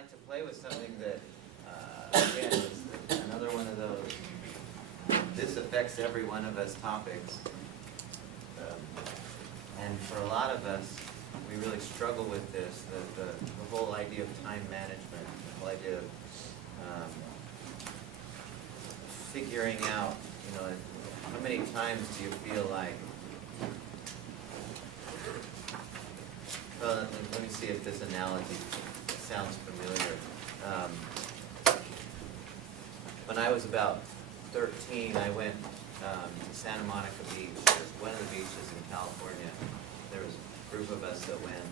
like to play with something that, again, is another one of those, this affects every one of us topics. And for a lot of us, we really struggle with this, the whole idea of time management, the whole idea of figuring out, how many times do you feel like, well, let me see if this analogy sounds familiar. When I was about 13, I went to Santa Monica Beach, one of the beaches in California. There was a group of us that went, and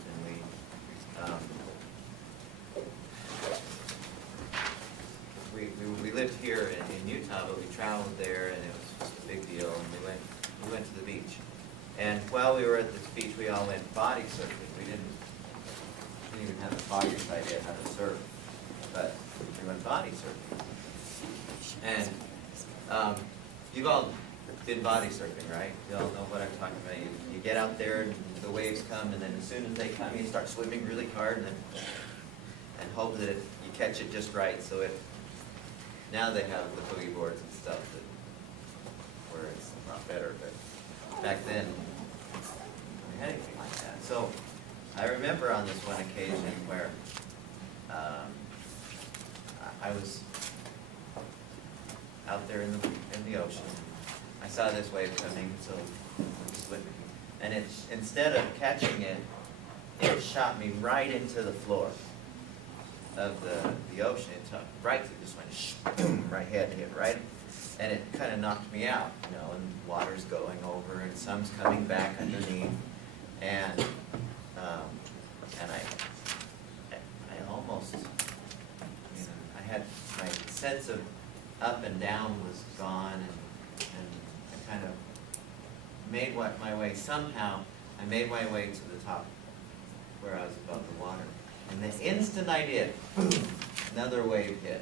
we lived here in Utah, but we traveled there, and it was just a big deal. And we went to the beach, and while we were at this beach, we all went body surfing. We didn't even have the foggiest idea how to surf, but we went body surfing. And you've all been body surfing, right? You all know what I'm talking about. You get out there, and the waves come, and then as soon as they come, you start swimming really hard, and hope that you catch it just right. So now they have the boogie boards and stuff where it's a lot better, but back then we had anything like that. So I remember on this one occasion where I was out there in the ocean. I saw this wave coming, so I'm swimming. And instead of catching it, it shot me right into the floor of the ocean. It just went boom, right head hit right, and it kind of knocked me out, and water's going over, and some's coming back underneath, and I almost, I had my sense of up and down was gone, and I kind of made my way, somehow I made my way to the top where I was above the water. And the instant I did, boom, another wave hit,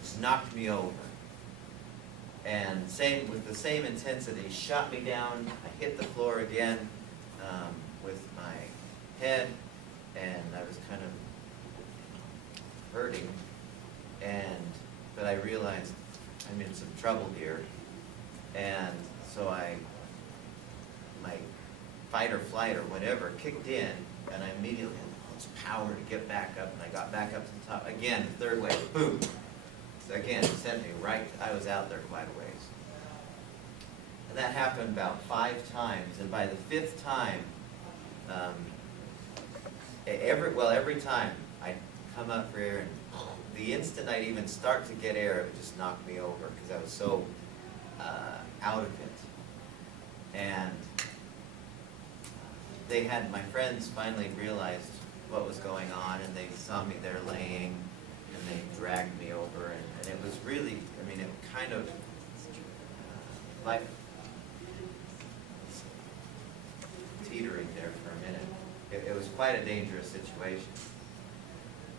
just knocked me over. And with the same intensity, shot me down. I hit the floor again with my head, and I was kind of hurting. But I realized I'm in some trouble here, and so my fight or flight or whatever kicked in, and I immediately had all this power to get back up, and I got back up to the top. Again, the third wave, boom. So again, it sent me right, I was out there quite a ways. And that happened about 5 times, and by the 5th time, every time I'd come up for air, and the instant I'd even start to get air, it would just knock me over because I was so out of it. And my friends finally realized what was going on, and they saw me there laying, and they dragged me over, and it was really, it kind of like teetering there for a minute. It was quite a dangerous situation.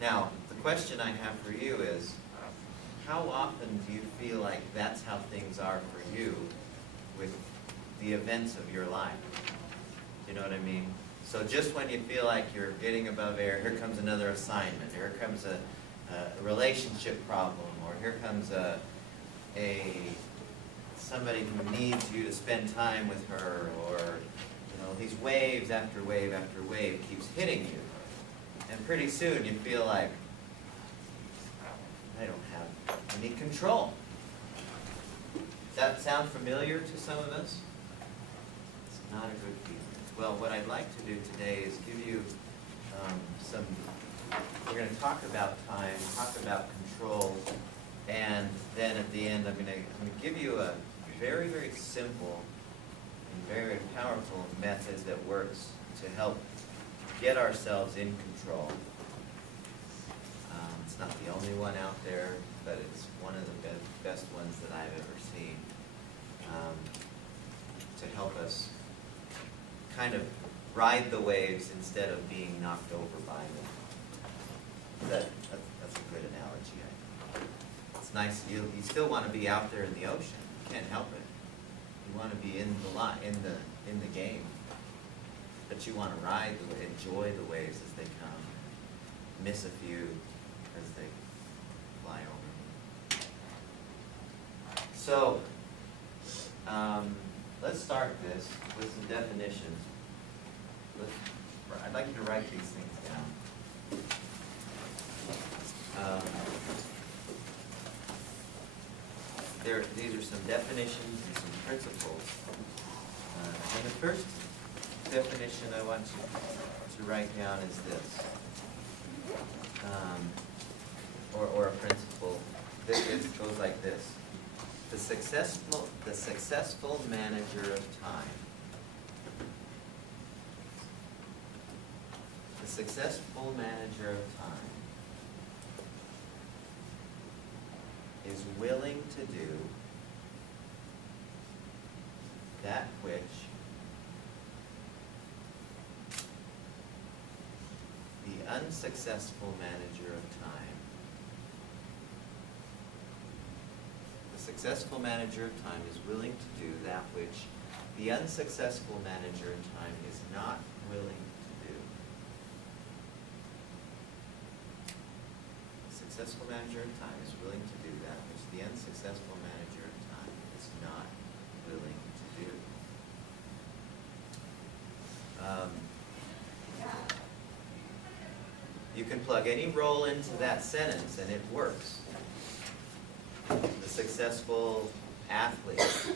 Now, the question I have for you is, how often do you feel like that's how things are for you with the events of your life? You know what I mean? So just when you feel like you're getting above air, here comes another assignment, here comes a relationship problem, or here comes somebody who needs you to spend time with her, or these waves after wave after wave keeps hitting you. And pretty soon you feel like, I don't have any control. Does that sound familiar to some of us? It's not a good feeling. Well, what I'd like to do today is give you we're going to talk about time, talk about control, and then at the end I'm going to give you a very, very simple and very powerful method that works to help get ourselves in control. It's not the only one out there, but it's one of the best ones that I've ever seen to help us kind of ride the waves instead of being knocked over by them. That's a good analogy, I think. It's nice. You still want to be out there in the ocean. You can't help it. You want to be in the game. But you want to enjoy the waves as they come. Miss a few, as they fly over me. So, let's start this with some definitions. I'd like you to write these things down. These are some definitions and some principles. And the first definition I want you to write down is this, or a principle. It goes like this: the successful manager of time. The successful manager of time is willing to do that which the unsuccessful manager of time, the successful manager of time is willing to do that which the unsuccessful manager of time is not willing to do. The successful manager of time is willing to do that which the unsuccessful manager of time is not willing to do. You can plug any role into that sentence and it works. The successful athlete is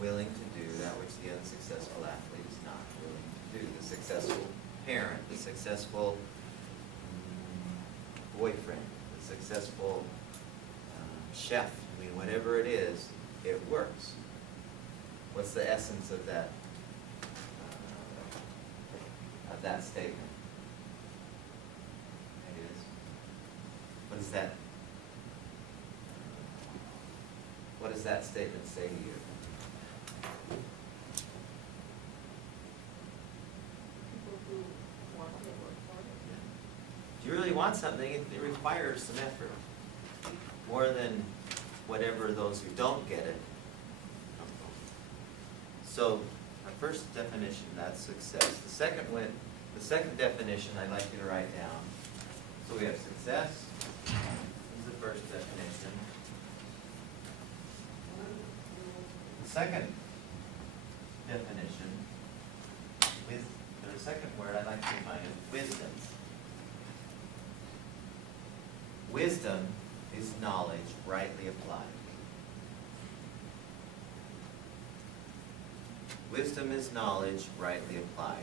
willing to do that which the unsuccessful athlete is not willing to do. The successful parent, the successful boyfriend, the successful chef, I mean, whatever it is, it works. What's the essence of that statement? It is. What is that? What does that statement say to you? People who want to work for it. If you really want something, it requires some effort. More than whatever those who don't get it. So, our first definition, that's success. The second definition I'd like you to write down. So we have success. This is the first definition. The second definition, the second word I'd like to define is wisdom. Wisdom is knowledge rightly applied. Wisdom is knowledge rightly applied.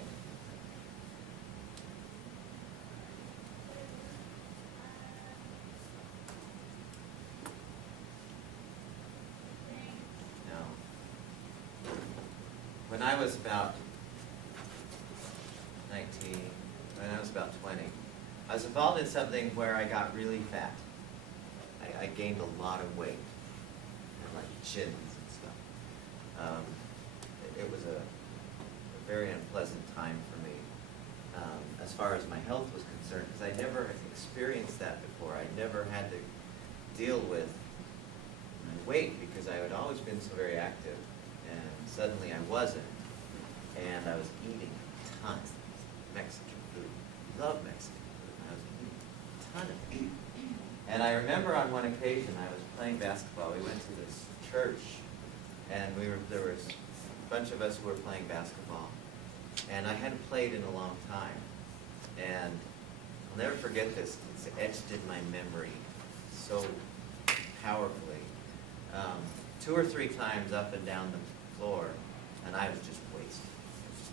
Now, when I was about 19, when I was about 20, I was involved in something where I got really fat. I gained a lot of weight, and like chins and stuff. It was a very unpleasant time for me as far as my health was concerned, because I never experienced that before. I never had to deal with my weight because I had always been so very active, and suddenly I wasn't, and I was eating a ton of Mexican food. I love Mexican food. I was eating a ton of it. And I remember on one occasion I was playing basketball. We went to this church, and there was a bunch of us who were playing basketball, and I hadn't played in a long time. And I'll never forget this. It's etched in my memory so powerfully. 2 or 3 times up and down the floor, and I was just wasted. I was just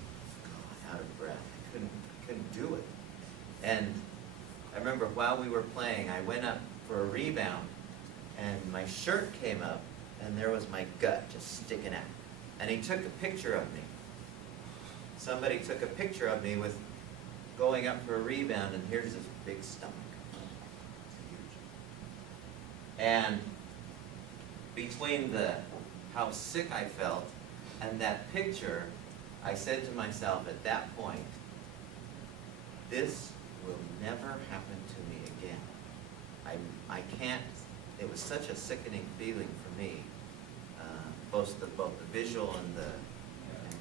out of breath. I couldn't do it. And I remember while we were playing, I went up for a rebound, and my shirt came up, and there was my gut just sticking out. And he took a picture of me. Somebody took a picture of me with going up for a rebound, and here's this big stomach. It's huge. And between how sick I felt and that picture, I said to myself at that point, this will never happen to me again. I can't, it was such a sickening feeling for me, both the visual and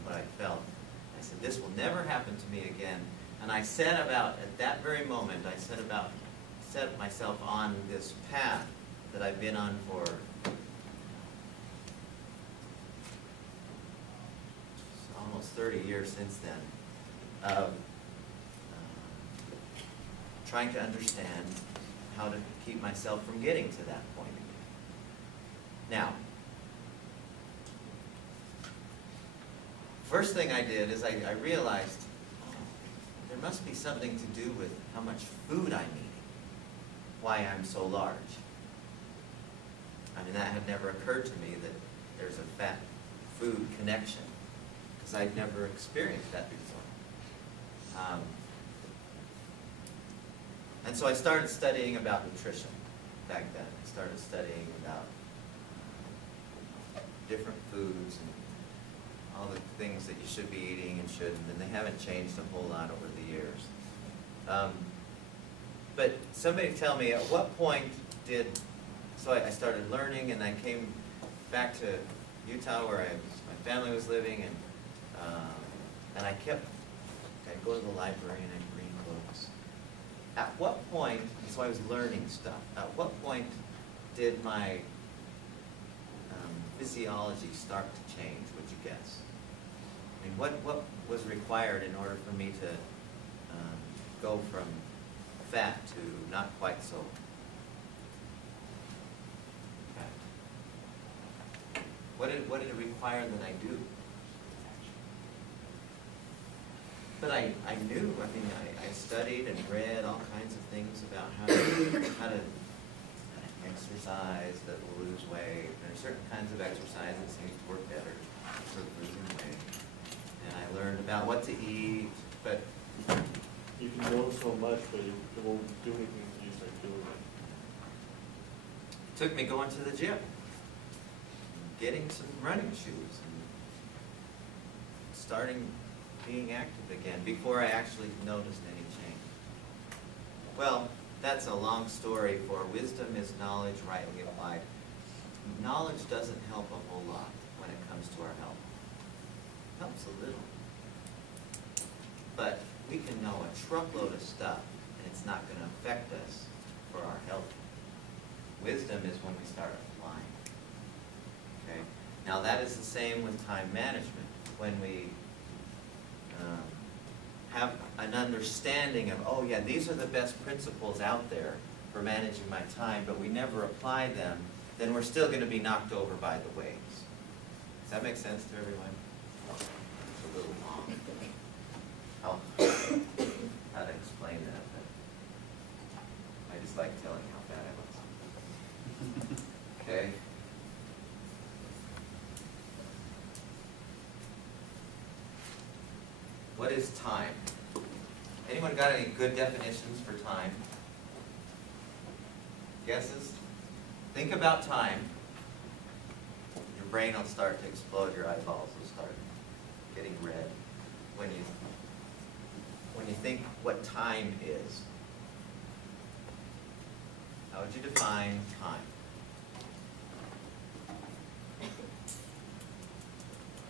what I felt. I said, this will never happen to me again. And I set about, at that very moment, I set about set myself on this path that I've been on for almost 30 years since then, of trying to understand how to keep myself from getting to that point again. Now, first thing I did is I realized there must be something to do with how much food I'm eating, why I'm so large. I mean, that had never occurred to me that there's a fat-food connection, because I'd never experienced that before. And so I started studying about nutrition back then. I started studying about different foods and all the things that you should be eating and shouldn't, and they haven't changed a whole lot over the years. But somebody tell me, at what point so I started learning, and I came back to Utah where my family was living, and I'd go to the library and I'd read books. At what point, so I was learning stuff, at what point did my physiology start to change, would you guess? I mean, what was required in order for me to go from fat to not quite so fat? What did it require that I do? But I knew, I studied and read all kinds of things about how to exercise that will lose weight. There are certain kinds of exercise that seems to work better for losing weight. And I learned about what to eat, but you can know so much, but it won't do anything until you start doing it. it took me going to the gym, getting some running shoes, and starting being active again before I actually noticed any change. Well, that's a long story, for wisdom is knowledge rightly applied. Knowledge doesn't help a whole lot when it comes to our health. It helps a little. But we can know a truckload of stuff, and it's not going to affect us for our health. Wisdom is when we start applying. Okay? Now that is the same with time management. When we have an understanding of, oh yeah, these are the best principles out there for managing my time, but we never apply them, then we're still going to be knocked over by the waves. Does that make sense to everyone? It's a little long. How to explain that, but I just like telling how bad I was. Okay. What is time? Anyone got any good definitions for time? Guesses? Think about time. Your brain will start to explode, your eyeballs will start getting red when you think what time is. How would you define time?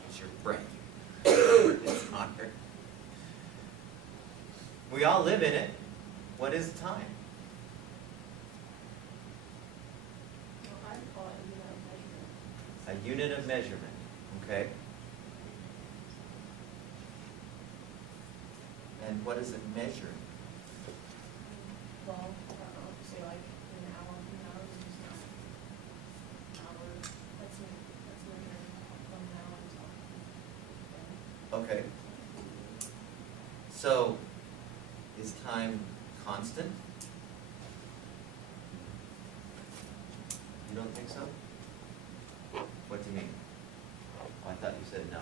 It's your brain. It's hard. We all live in it. What is time? Well, I call it A unit of measurement, okay? And what is it measuring? well, say like an hour is not hour, that's measuring from now until. Okay. So, is time constant? You don't think so? What do you mean? Oh, I thought you said no.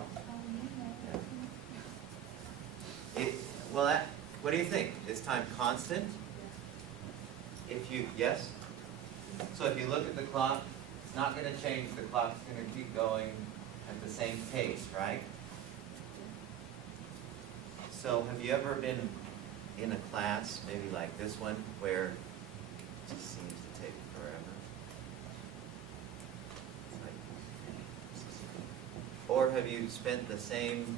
What do you think? Is time constant? Yes? So if you look at the clock, it's not going to change. The clock's going to keep going at the same pace, right? So have you ever been in a class, maybe like this one, where it just seems to take forever? Or have you spent the same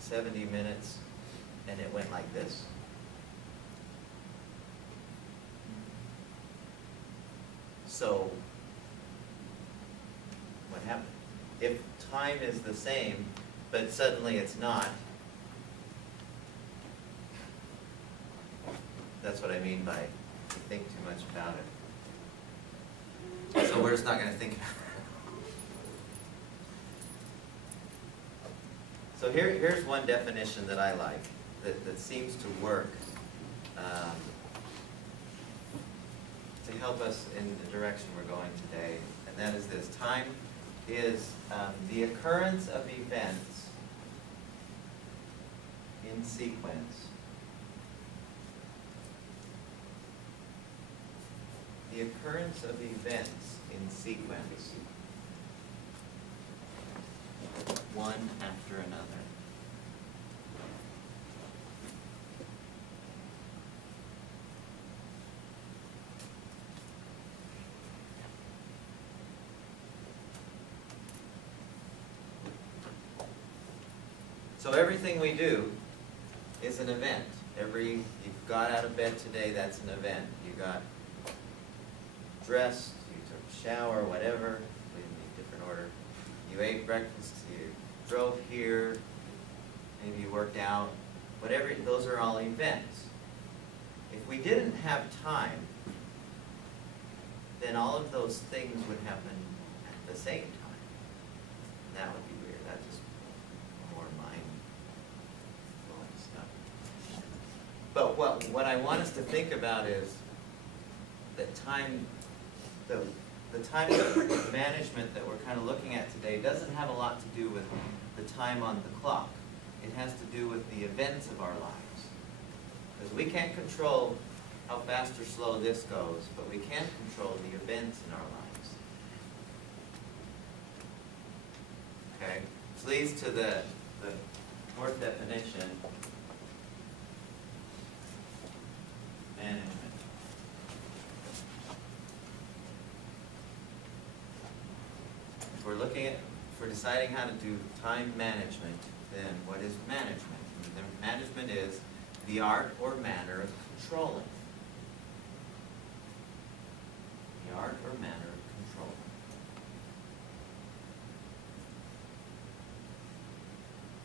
70 minutes and it went like this? So, what happened? If time is the same, but suddenly it's not, that's what I mean by you think too much about it. So we're just not going to think about it. So here's one definition that I like, that seems to work to help us in the direction we're going today, and that is this. Time is the occurrence of events in sequence. The occurrence of events in sequence, one after another. So everything we do is an event. You got out of bed today, that's an event. You got dressed, you took a shower, whatever, in a different order. You ate breakfast, you drove here, maybe you worked out, whatever, those are all events. If we didn't have time, then all of those things would happen at the same time. And that would be weird. That's just more mind-blowing stuff. But what I want us to think about is that time, the time management that we're kind of looking at today doesn't have a lot to do with the time on the clock. It has to do with the events of our lives. Because we can't control how fast or slow this goes, but we can control the events in our lives. Okay? Which leads to the fourth definition, management. If we're deciding how to do time management, then what is management? Management is the art or manner of controlling. The art or manner of controlling.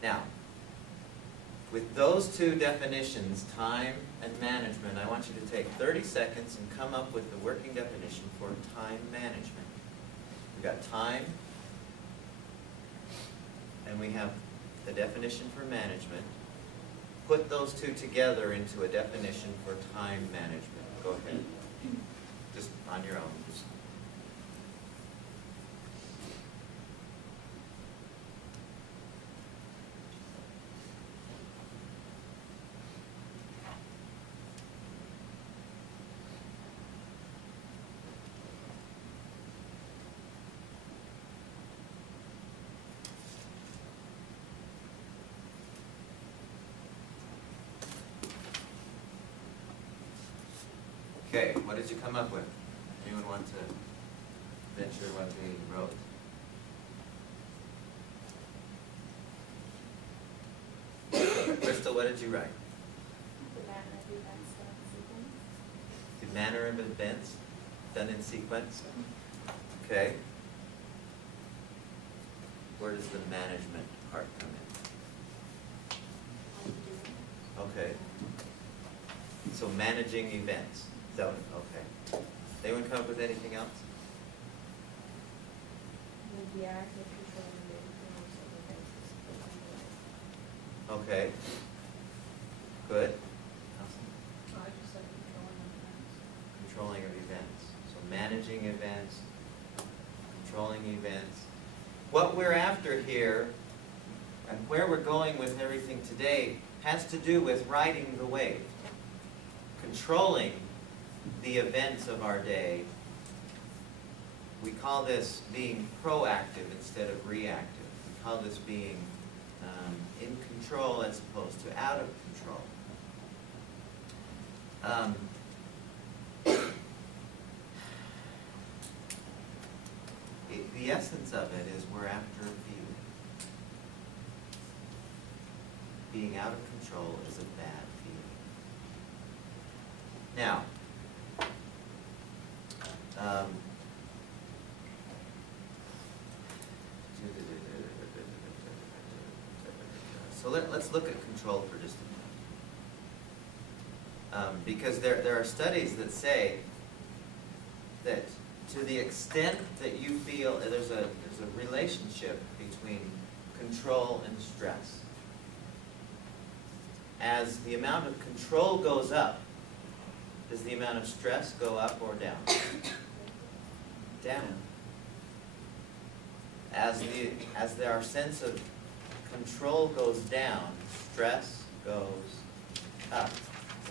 Now, with those two definitions, time and management, I want you to take 30 seconds and come up with the working definition for time management. We've got time, and we have the definition for management. Put those two together into a definition for time management. Go ahead. Just on your own. Okay, what did you come up with? Anyone want to venture what they wrote? Crystal, what did you write? The manner of events done in sequence. Okay. Where does the management part come in? Okay. So managing events. So, okay. Anyone come up with anything else? The act of controlling the influence of events. Okay. Good. I just said controlling Controlling of events. events. So managing events, controlling events. What we're after here, and where we're going with everything today, has to do with riding the wave. Controlling the events of our day. We call this being proactive instead of reactive. We call this being in control as opposed to out of control. The essence of it is we're after a feeling. Being out of control is a bad feeling. Now, So let's look at control for just a minute. Because there are studies that say that to the extent that you feel there's a relationship between control and stress. As the amount of control goes up, does the amount of stress go up or down? Down. As our sense of control goes down, stress goes up,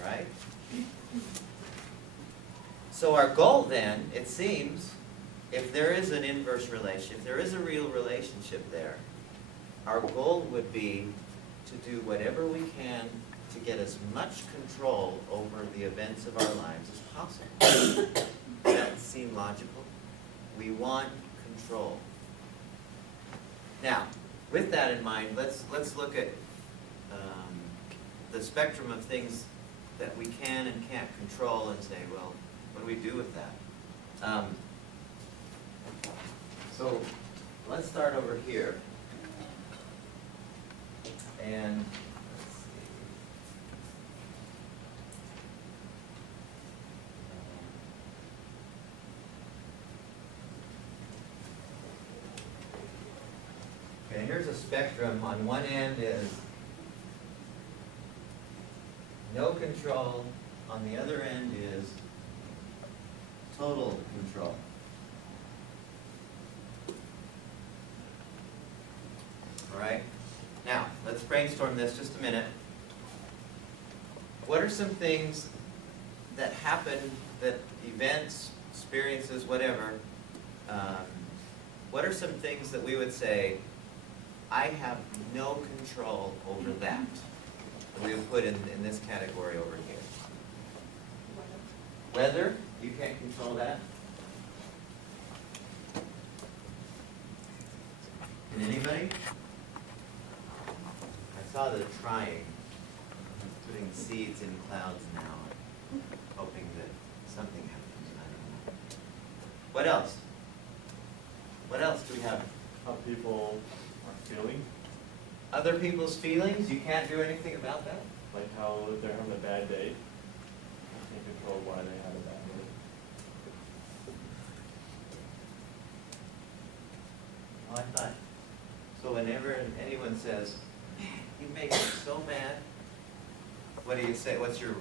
right? So our goal then, it seems, if there is an inverse relation, if there is a real relationship there, our goal would be to do whatever we can to get as much control over the events of our lives as possible. Does that seem logical? We want control. Now, with that in mind, let's look at the spectrum of things that we can and can't control and say, well, what do we do with that? So let's start over here. And let's see. Okay, here's a spectrum. On one end is no control. On the other end is total control. All right? Now, let's brainstorm this just a minute. What are some things that happen, that events, experiences, whatever, what are some things that we would say, I have no control over that? That we would put in this category over here. Weather, you can't control that. Can anybody? I saw the trying, putting seeds in clouds now, hoping that something happens. I don't know. What else? What else do we have? How people are feeling, Other people's feelings, you can't do anything about that? like how if they're having a bad day, you can't control why they had a bad day. Oh, I thought, so whenever anyone says, man, you make me so mad, what do you say? What's your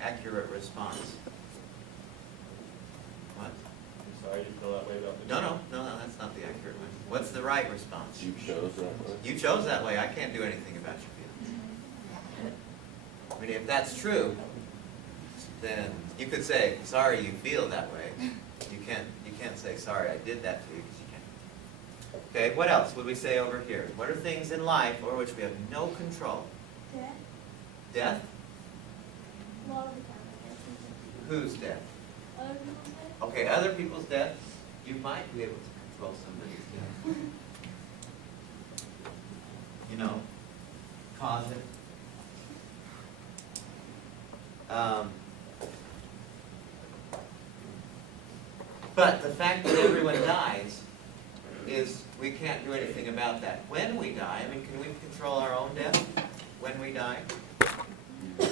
accurate response? What? I'm sorry you feel that way about the No, that's not the accurate one. What's the right response? You chose that way. You chose that way. I can't do anything about your feelings. I mean, if that's true, then you could say, sorry you feel that way. You can't say, sorry I did that to you, because you can't. Okay, what else would we say over here? What are things in life over which we have no control? Death, Death? a lot of the time, I guess. Whose death? Other people's death. Okay, other people's death. You might be able to control somebody's death. You know, cause it. But the fact that everyone dies is, we can't do anything about that. When we die, I mean, can we control our own death when we die? You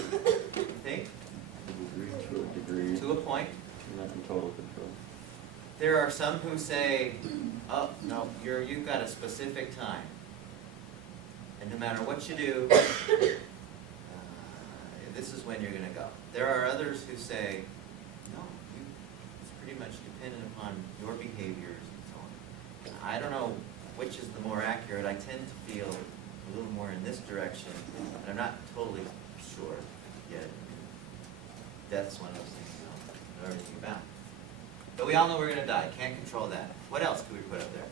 think? To a degree. To a point. You're not in total control. There are some who say, oh, no, you've got a specific time. And no matter what you do, this is when you're going to go. There are others who say, no, it's pretty much dependent upon your behaviors and so on. I don't know which is the more accurate. I tend to feel a little more in this direction, and I'm not totally sure yet. Death's one of those things you don't know everything about. But we all know we're going to die. Can't control that. What else could we put up there?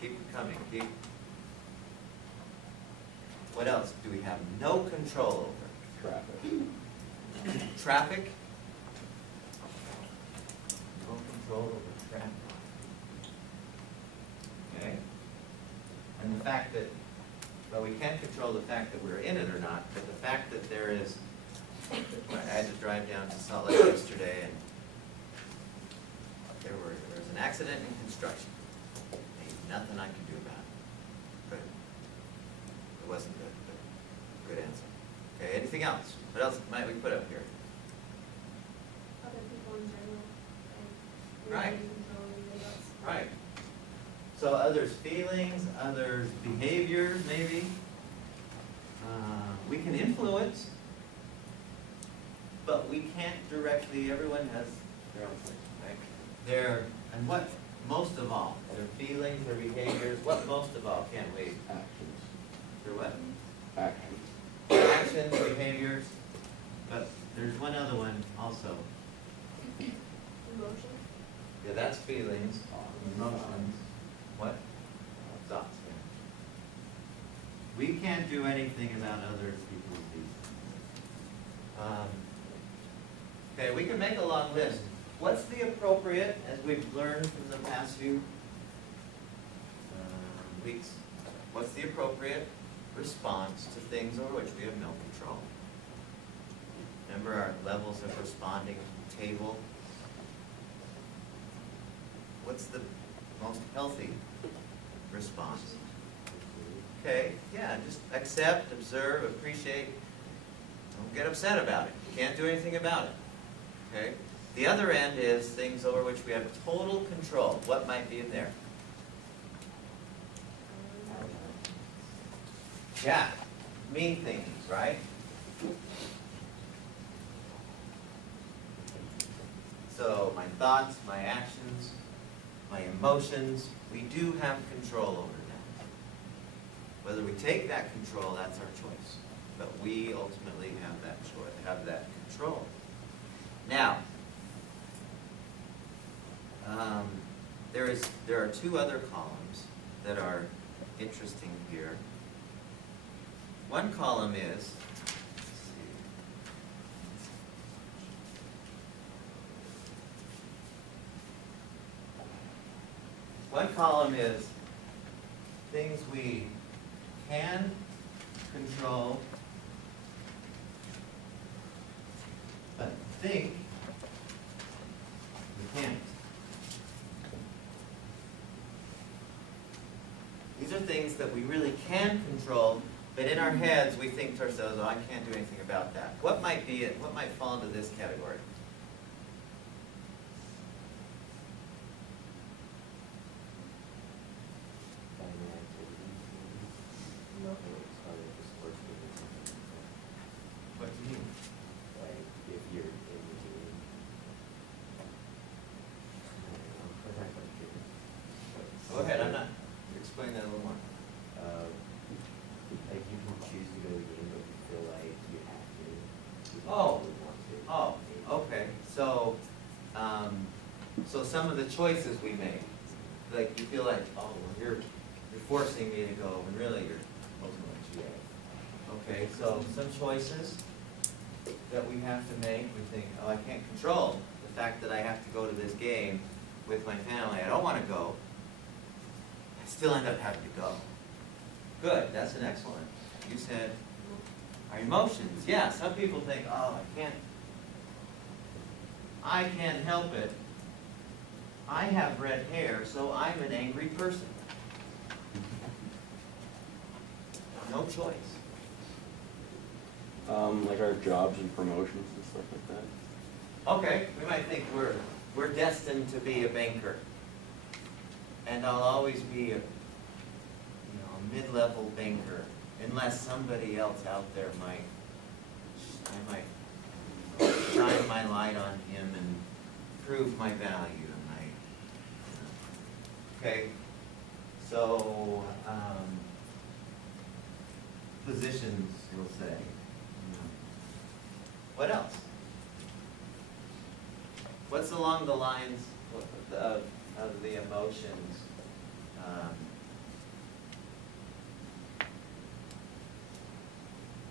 Keep it coming. What else do we have no control over? Traffic. Traffic? No control over traffic. Okay? And the fact that, well, we can't control the fact that we're in it or not, but the fact that there is, I had to drive down to Salt Lake yesterday, and there was an accident in construction. Ain't nothing I can do about it. wasn't good, but good answer. Okay, anything else? What else might we put up here? Other people in general, and Right. really controlling the adults. Right. So others' feelings, others' behaviors, maybe. We can influence, but we can't directly, everyone has their own thing, right? And what, most of all, their feelings, their behaviors, what most of all can we? Actions. Their what? Actions. Actions, behaviors, but there's one other one also. Emotion. Yeah, that's feelings, emotions, what? Thoughts, yeah. We can't do anything about other people's feelings. Okay, we can make a long list. What's the appropriate, as we've learned from the past few weeks, what's the appropriate response to things over which we have no control? Remember our levels of responding table? What's the most healthy response? Okay, yeah, just accept, observe, appreciate. Don't get upset about it. You can't do anything about it. Okay? The other end is things over which we have total control. What might be in there? Yeah, me things, right? So my thoughts, my actions, my emotions, we do have control over them. Whether we take that control, that's our choice. But we ultimately have that choice, have that control. Now, there are two other columns that are interesting here. One column is, let's see, one column is things we can control, but think we can't. These are things that we really can control, but in our heads we think to ourselves, oh, I can't do anything about that. What might be it? What might fall into this category? What do you mean? Like, if you're in the game. Go ahead, I'm not, explain that a little more. Like, you can choose to go to the game, but you feel like you have to. You Oh. really want to. Oh, okay, so, so some of the choices we make, like you feel like, oh, well, you're forcing me to go, and really you're ultimately too late. Okay, so some choices that we have to make, we think, oh, I can't control the fact that I have to go to this game with my family. I don't want to go. I still end up having to go. Good, that's an excellent. You said our emotions. Yeah, some people think, oh, I can't help it. I have red hair, so I'm an angry person. No choice. Like our jobs and promotions and stuff like that. Okay, we might think we're destined to be a banker. And I'll always be a mid-level banker, unless somebody else out there I might shine my light on him and prove my value. Okay, so positions, we'll say. What else? What's along the lines of the emotions?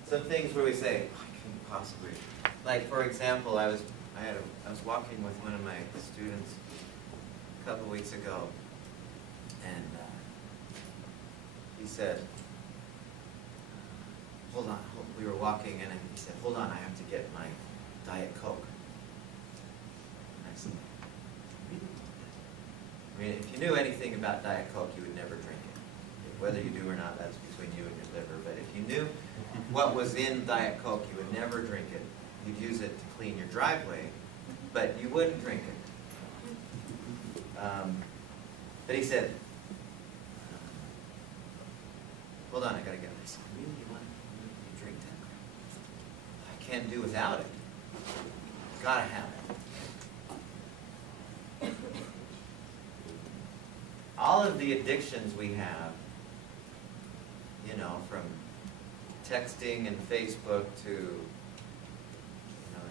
Some things where we say, oh, I couldn't possibly. Like, for example, I was walking with one of my students a couple weeks ago, and he said, hold on, we were walking, and he said, hold on, I have to get my Diet Coke. And I said, really? I mean, if you knew anything about Diet Coke, you would never drink it. Whether you do or not, that's between between you and your liver, but if you knew what was in Diet Coke, you would never drink it. You'd use it to clean your driveway, but you wouldn't drink it. But he said, hold on, I gotta get this. Really, you want to drink that? I can't do without it. Gotta have it. All of the addictions we have, you know, from texting and Facebook to, you know,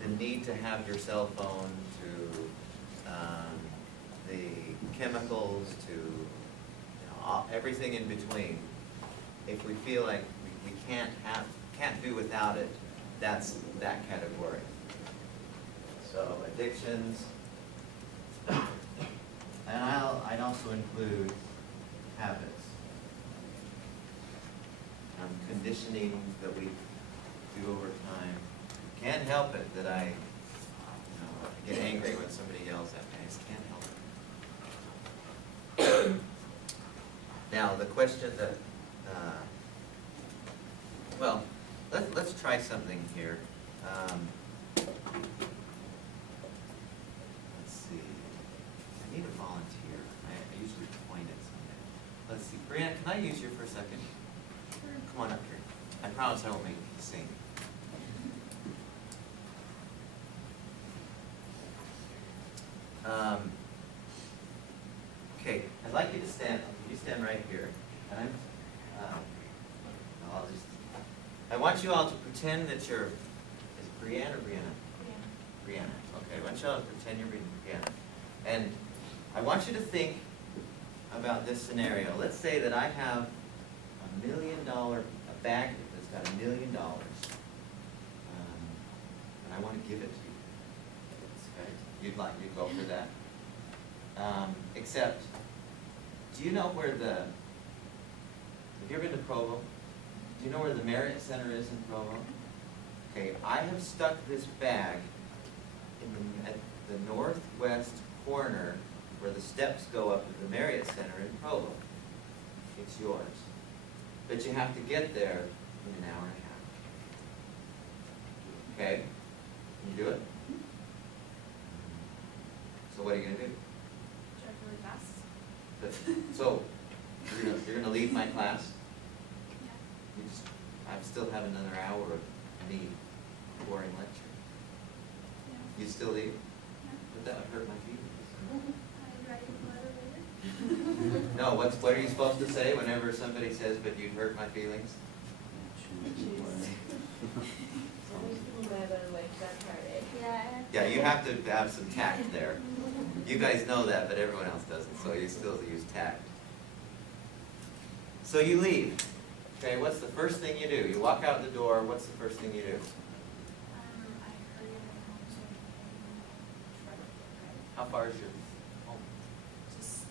the need to have your cell phone, to the chemicals, to, you know, everything in between. If we feel like we can't do without it, that's that category. So addictions, and I'd also include habits. Conditioning that we do over time. Can't help it that I, you know, get angry when somebody yells at me. I just can't help it. Now the question that, well, let's try something here. Let's see. I need a volunteer. I usually point at something. Let's see. Brianna, can I use you for a second? Come on up here. I promise I won't make you sing. Okay, I'd like you to stand. You stand right here. And I want you all to pretend that you're, is it Brianna or Brianna? Brianna. Okay, I want you all to pretend you're Brianna. And I want you to think about this scenario. Let's say that I have $1 million, a bag that's got $1 million, and I want to give it to you. Okay? You'd go for that. Except, do you know where have you ever been to Provo? Do you know where the Marriott Center is in Provo? Okay, I have stuck this bag at the northwest corner where the steps go up to the Marriott Center in Provo. It's yours. But you have to get there in an hour and a half. Okay? Can you do it? So what are you going to do? Drive really fast. So, you're gonna leave my class? Yeah. I still have another hour of me boring lecture. Yeah. You still leave? Yeah. But that would hurt my feelings. I'd write a letter later. No, what are you supposed to say whenever somebody says, but you'd hurt my feelings? Yeah, you have to have some tact there. You guys know that, but everyone else doesn't, so you still use tact. So you leave. Okay, what's the first thing you do? You walk out the door, what's the first thing you do? I hurry home so I can try to get How far is your home? Just,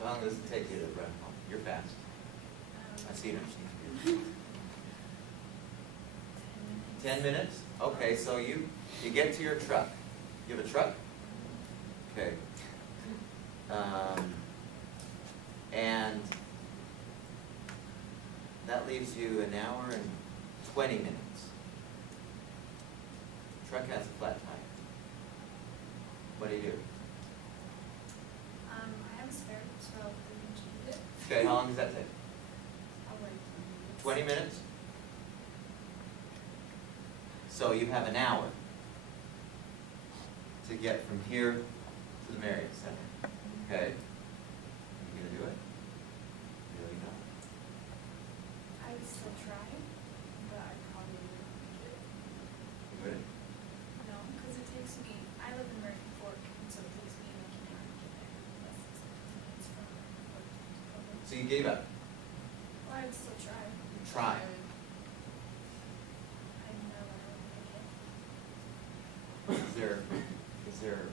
So how long does it take you to run home? You're fast. I see her. 10 minutes? Okay, so you get to your truck. You have a truck? Okay. And that leaves you an hour and 20 minutes. Truck has a flat tire. What do you do? I have a spare, so we can change it. Okay, how long does that take? I'll wait 20 minutes? So you have an hour to get from here to the Marriott Center. Okay? You gonna do it? Really not? I would still try, but I probably wouldn't make it. You would? No, because it takes me, I live in American Fork, and so it takes me like an hour to get there, unless it's 15 minutes from Portland. So you gave up? Well, I would still try. You tried. I know I would make it. Is there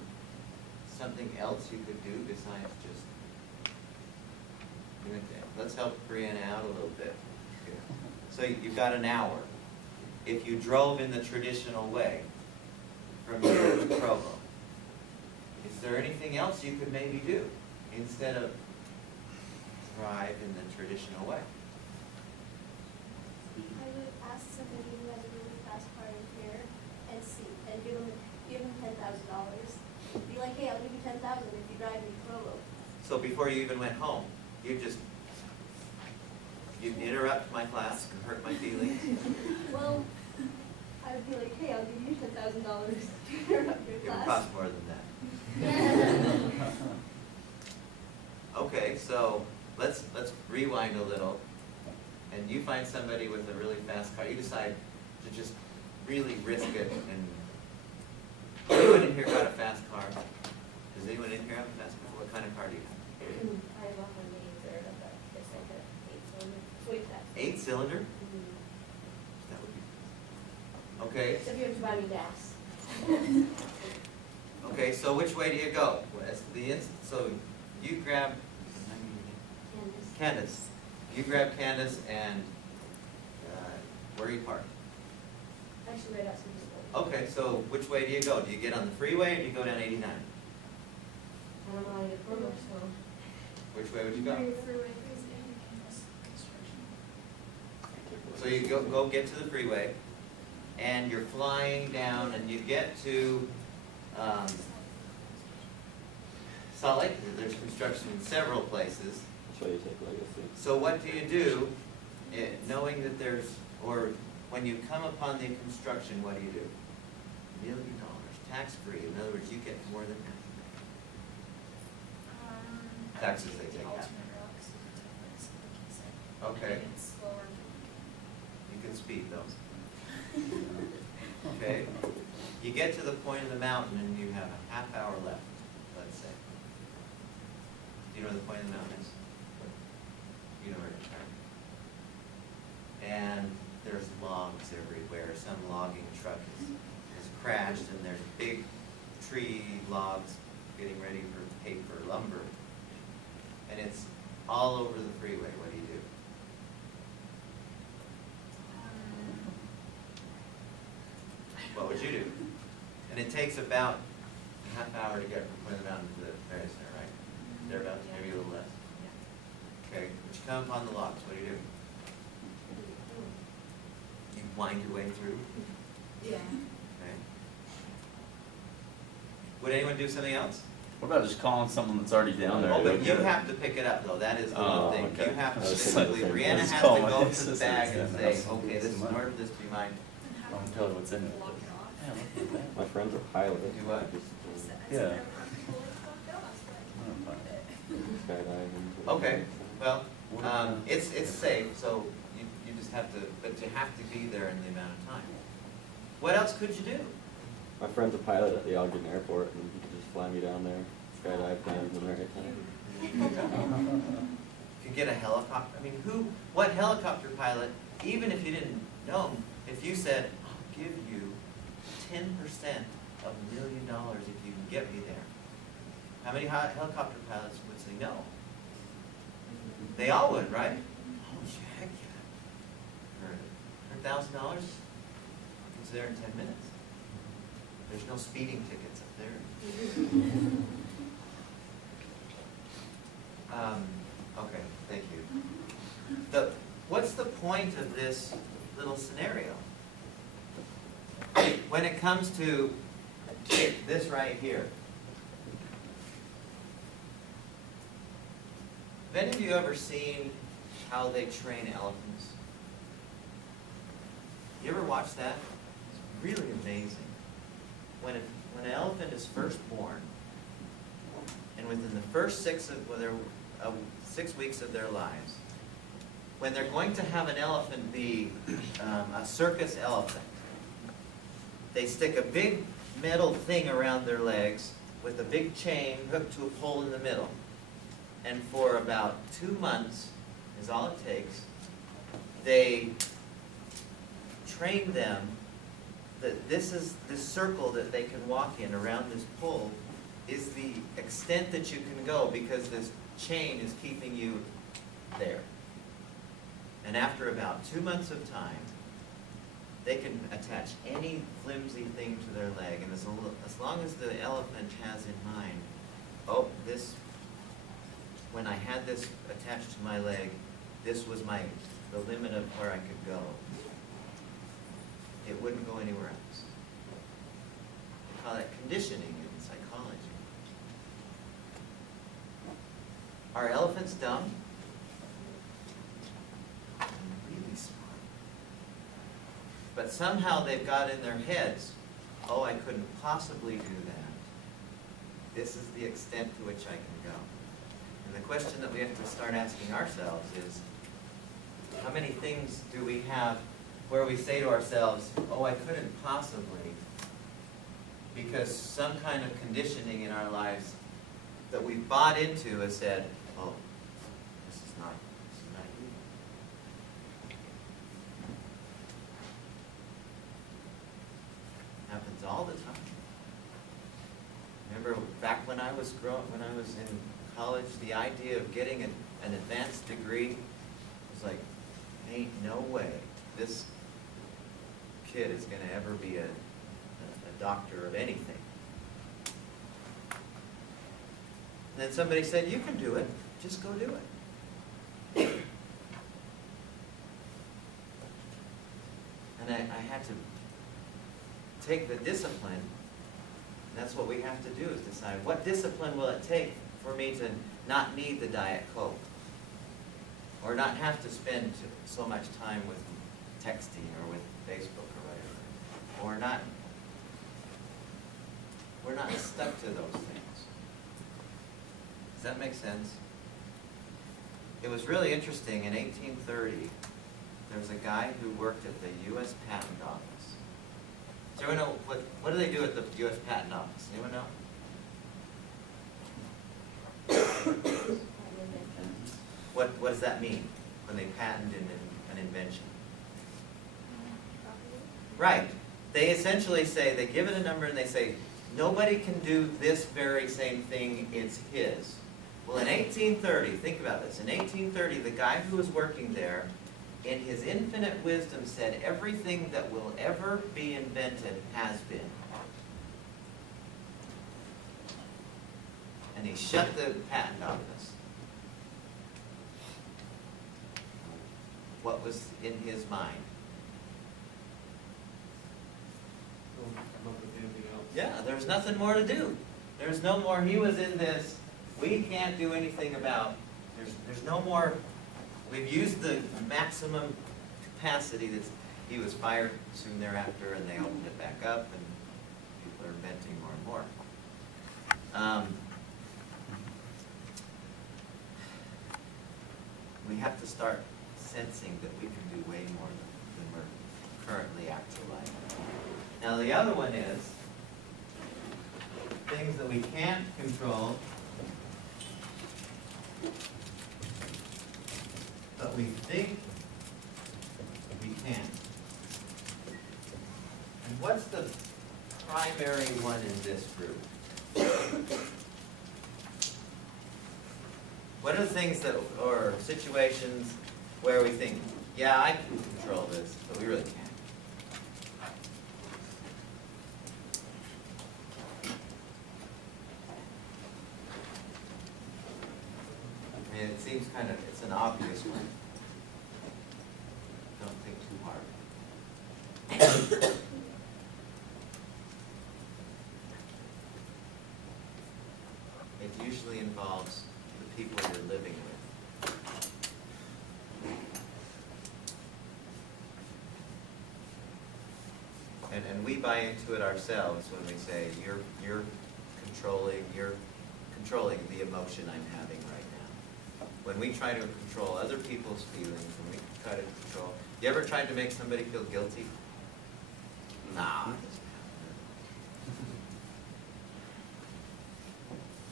something else you could do besides just doing that? Let's help Brianna out a little bit. So you've got an hour. If you drove in the traditional way from here to Provo, is there anything else you could maybe do instead of thrive in the traditional way. I would ask somebody who has a really fast car in here and see, and give them $10,000. Be like, hey, I'll give you 10,000 if you drive me to Provo. So before you even went home, you interrupt my class and hurt my feelings. Well, I would be like, hey, I'll give you $10,000 to interrupt your It would class. cost more than that. Okay, so let's rewind a little. And you find somebody with a really fast car. You decide to just really risk it. And anyone in here got a fast car? Does anyone in here have a fast car? What kind of car do you have? I have a Honda Eater, but it's like a 8-cylinder. It's way fast. 8-cylinder? That would be. Okay. Except you have to buy me gas. Okay. So which way do you go? So you grab Candace. You grab Candace and where are you parked? Actually, right outside the school. Okay. So which way do you go? Do you get on the freeway or do you go down 89? I don't know how to get Provo, so. Which way would you go? Freeway is in campus construction. So you go get to the freeway, and you're flying down, and you get to Salt Lake. There's construction in several places. That's why you take Legacy. So what do you do, knowing that or when you come upon the construction, what do you do? $1 million, tax-free. In other words, you get more than half. Taxes they take out. Alternate routes, like you said. Okay. Make it slower. You can speed those. Okay. You get to the point of the mountain and you have a half hour left, let's say. Do you know where the point of the mountain is? You know where it is. And there's logs everywhere. Some logging truck is crashed and there's big tree logs getting ready for paper, lumber. And it's all over the freeway. What do you do? What would you do? And it takes about a half hour to get from point of the mountain to the ferry center, right? Thereabouts, maybe a little less. Okay, but you come upon the logs, what do? You wind your way through, Yeah. okay? Would anyone do something else? What about just calling someone that's already down there? Oh, to but go you get it? have to pick it up though, that is the one Oh, thing. okay. You have to I was physically, thinking- Brianna Just has call to my go to the assistant bag and and say, ask them to okay, get this is some in money. order for this to be mine. And how I'll do tell you you what's in it. block it off? Yeah, look at that. My friends are pilots. Do what? I just, I said Yeah. that everyone people like block it off, but I Oh, can't fine. skydiving. Okay, well, it's safe, so you just have to, but you have to be there in the amount of time. What else could you do? My friend's a pilot at the Ogden Airport, and he could just fly me down there, skydive down the maritime. You could get a helicopter, I mean, what helicopter pilot, even if you didn't know him, if you said, I'll give you 10% of $1 million if you can get me there, how many helicopter pilots would say no? They all would, right? Oh, heck yeah. For $100,000, it's there in 10 minutes. There's no speeding tickets up there. Okay, thank you. What's the point of this little scenario? When it comes to this right here. Have any of you ever seen how they train elephants? You ever watch that? It's really amazing. When an elephant is first born, and within the first 6 weeks of their lives, when they're going to have an elephant be a circus elephant, they stick a big metal thing around their legs with a big chain hooked to a pole in the middle. And for about 2 months, is all it takes, they train them that this circle that they can walk in around this pole is the extent that you can go because this chain is keeping you there. And after about 2 months of time, they can attach any flimsy thing to their leg, and as long as the elephant has in mind, oh, this when I had this attached to my leg, this was the limit of where I could go. It wouldn't go anywhere else. We call that conditioning in psychology. Are elephants dumb? Really smart. But somehow they've got in their heads, oh, I couldn't possibly do that. This is the extent to which I can go. And the question that we have to start asking ourselves is, how many things do we have where we say to ourselves, oh, I couldn't possibly, because some kind of conditioning in our lives that we've bought into has said, oh, this is not you. Happens all the time. Remember back when I was in college, the idea of getting an advanced degree was like, ain't no way this kid is going to ever be a doctor of anything. And then somebody said, you can do it, just go do it. And I had to take the discipline, and that's what we have to do, is decide what discipline will it take for me to not need the Diet Coke, or not have to spend so much time with texting or with Facebook or whatever, we're not stuck to those things. Does that make sense? It was really interesting. In 1830, there was a guy who worked at the U.S. Patent Office. Does anyone know, what do they do at the U.S. Patent Office? Anyone know? What does that mean when they patent an invention? Right. They essentially say, they give it a number and they say, nobody can do this very same thing, it's his. Well, in 1830, think about this, in 1830, the guy who was working there, in his infinite wisdom, said everything that will ever be invented has been. And he shut the patent office. What was in his mind? Don't come up with anything else. Yeah, there's nothing more to do. There's no more, he was in this, we can't do anything about, there's no more, we've used the maximum capacity that he was fired soon thereafter, and they opened it back up, and people are inventing more and more. We have to start sensing that we can do way more than we're currently actualizing. Now the other one is things that we can't control, but we think we can. And what's the primary one in this group? What are the things that, or situations where we think, yeah, I can control this, but we really can't? I mean, it seems kind of, it's an obvious one. Don't think too hard. It usually involves the people you're living with. And we buy into it ourselves when we say, you're controlling the emotion I'm having right now. When we try to control other people's feelings, when we try to control, you ever tried to make somebody feel guilty? Nah, it doesn't happen.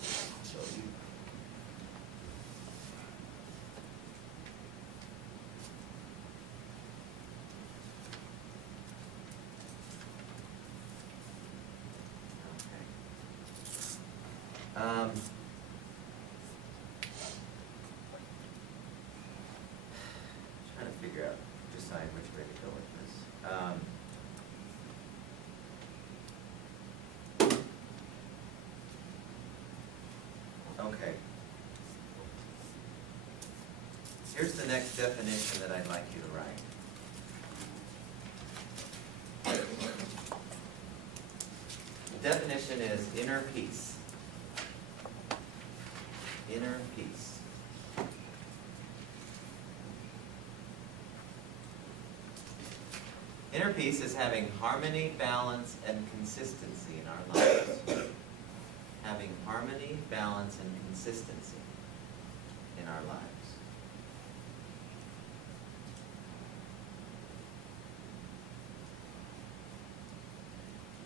I'll show you. Okay. Trying to figure out, decide which way to go with this. Okay. Here's the next definition that I'd like you to write. The definition is inner peace. Inner peace. Inner peace is having harmony, balance, and consistency in our lives. Having harmony, balance, and consistency in our lives.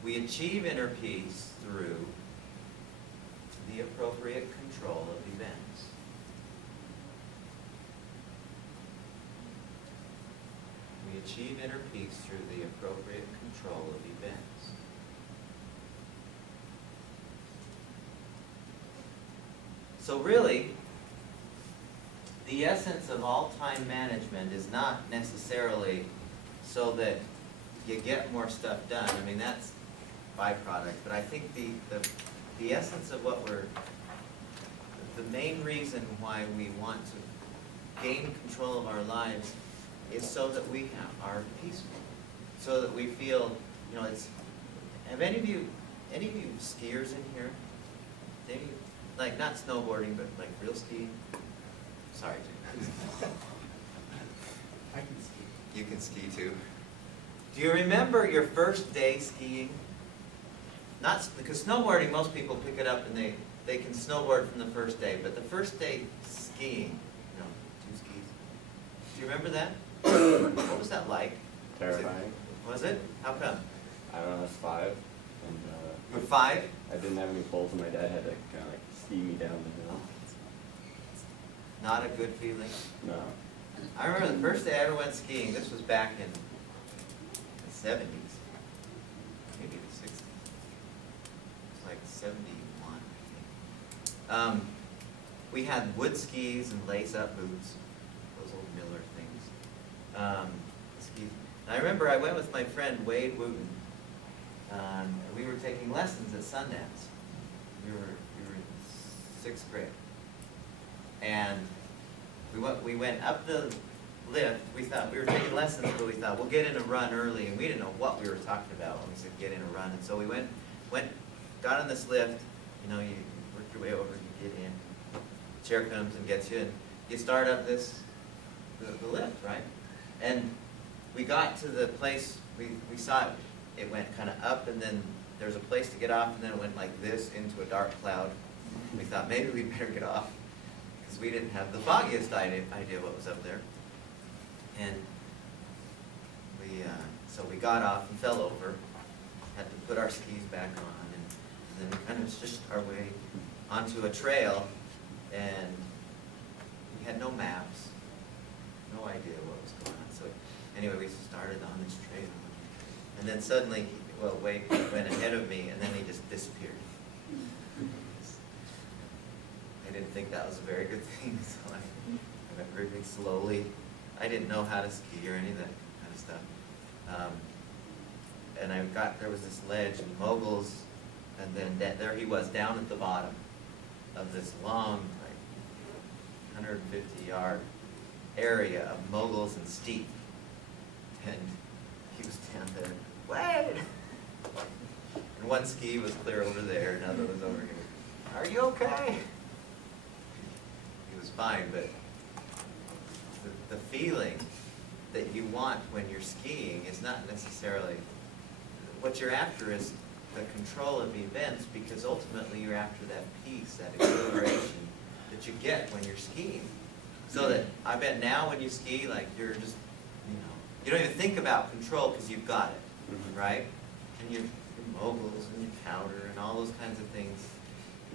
We achieve inner peace through the appropriate control of events. We achieve inner peace through the appropriate control of events. So really, the essence of all time management is not necessarily so that you get more stuff done. I mean, that's byproduct, but I think the essence of what the main reason why we want to gain control of our lives is so that we are peaceful, so that we feel, have any of you skiers in here? Any, like not snowboarding, but like real skiing? Sorry, Jim. I can see. You can ski too. Do you remember your first day skiing? Not because snowboarding, most people pick it up and they can snowboard from the first day, but the first day skiing, 2 skis. Do you remember that? What was that like? Terrifying. Was it? How come? I don't know, I was 5, and You were 5? I didn't have any poles, and my dad had to kind of like ski me down the hill. Not a good feeling. No. I remember the first day I ever went skiing. This was back in the 70s, maybe the 60s. It's like 71, I think. We had wood skis and lace-up boots, those old Miller things. Skis. And I remember I went with my friend Wade Wooten. And we were taking lessons at Sundance. We were in 6th grade. And we went up the lift. We thought we were taking lessons, but we thought we'll get in a run early, and we didn't know what we were talking about when we said get in a run. And so we got on this lift. You work your way over, you get in. Chair comes and gets you, and you start up the lift, right? And we got to the place. We saw it. It went kind of up, and then there was a place to get off, and then it went like this into a dark cloud. We thought maybe we'd better get off, because we didn't have the foggiest idea what was up there. And so we got off and fell over, had to put our skis back on, and then we kind of just our way onto a trail, and we had no maps, no idea what was going on. So anyway, we started on this trail. And then suddenly, Wade went ahead of me, and then he just disappeared. I didn't think that was a very good thing, so I went really slowly. I didn't know how to ski or any of that kind of stuff. And there was this ledge and moguls, and then there he was down at the bottom of this long, like 150-yard area of moguls and steep. And he was down there. Wait! And one ski was clear over there, another was over here. Are you okay? He was fine, but the feeling that you want when you're skiing is not necessarily, what you're after is the control of events, because ultimately you're after that peace, that exhilaration that you get when you're skiing. So that, I bet now when you ski, like you're just, you don't even think about control because you've got it. Right? And your moguls and your counter and all those kinds of things,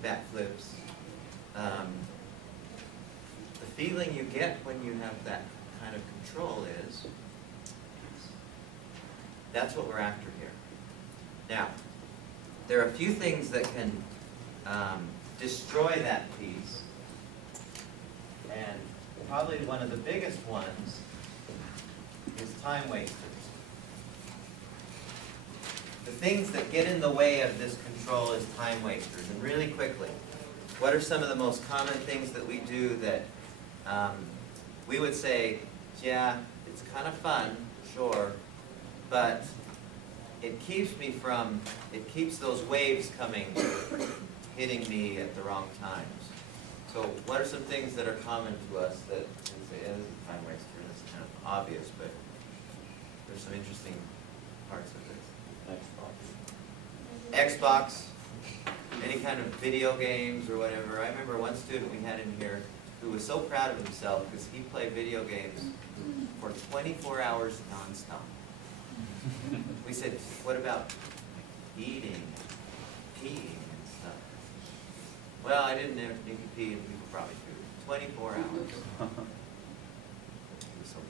backflips. The feeling you get when you have that kind of control is, that's what we're after here. Now, there are a few things that can destroy that peace, and probably one of the biggest ones is time wasters. The things that get in the way of this control is time wasters. And really quickly, what are some of the most common things that we do that we would say, yeah, it's kind of fun, sure, but it keeps those waves coming, hitting me at the wrong times. So what are some things that are common to us that we say, yeah, this is a time waster, and it's kind of obvious, but there's some interesting parts of this. Xbox, any kind of video games or whatever. I remember one student we had in here who was so proud of himself because he played video games for 24 hours nonstop. We said, what about eating, peeing and stuff? Well, I didn't ever think you pee, and people probably do. 24 hours. He was so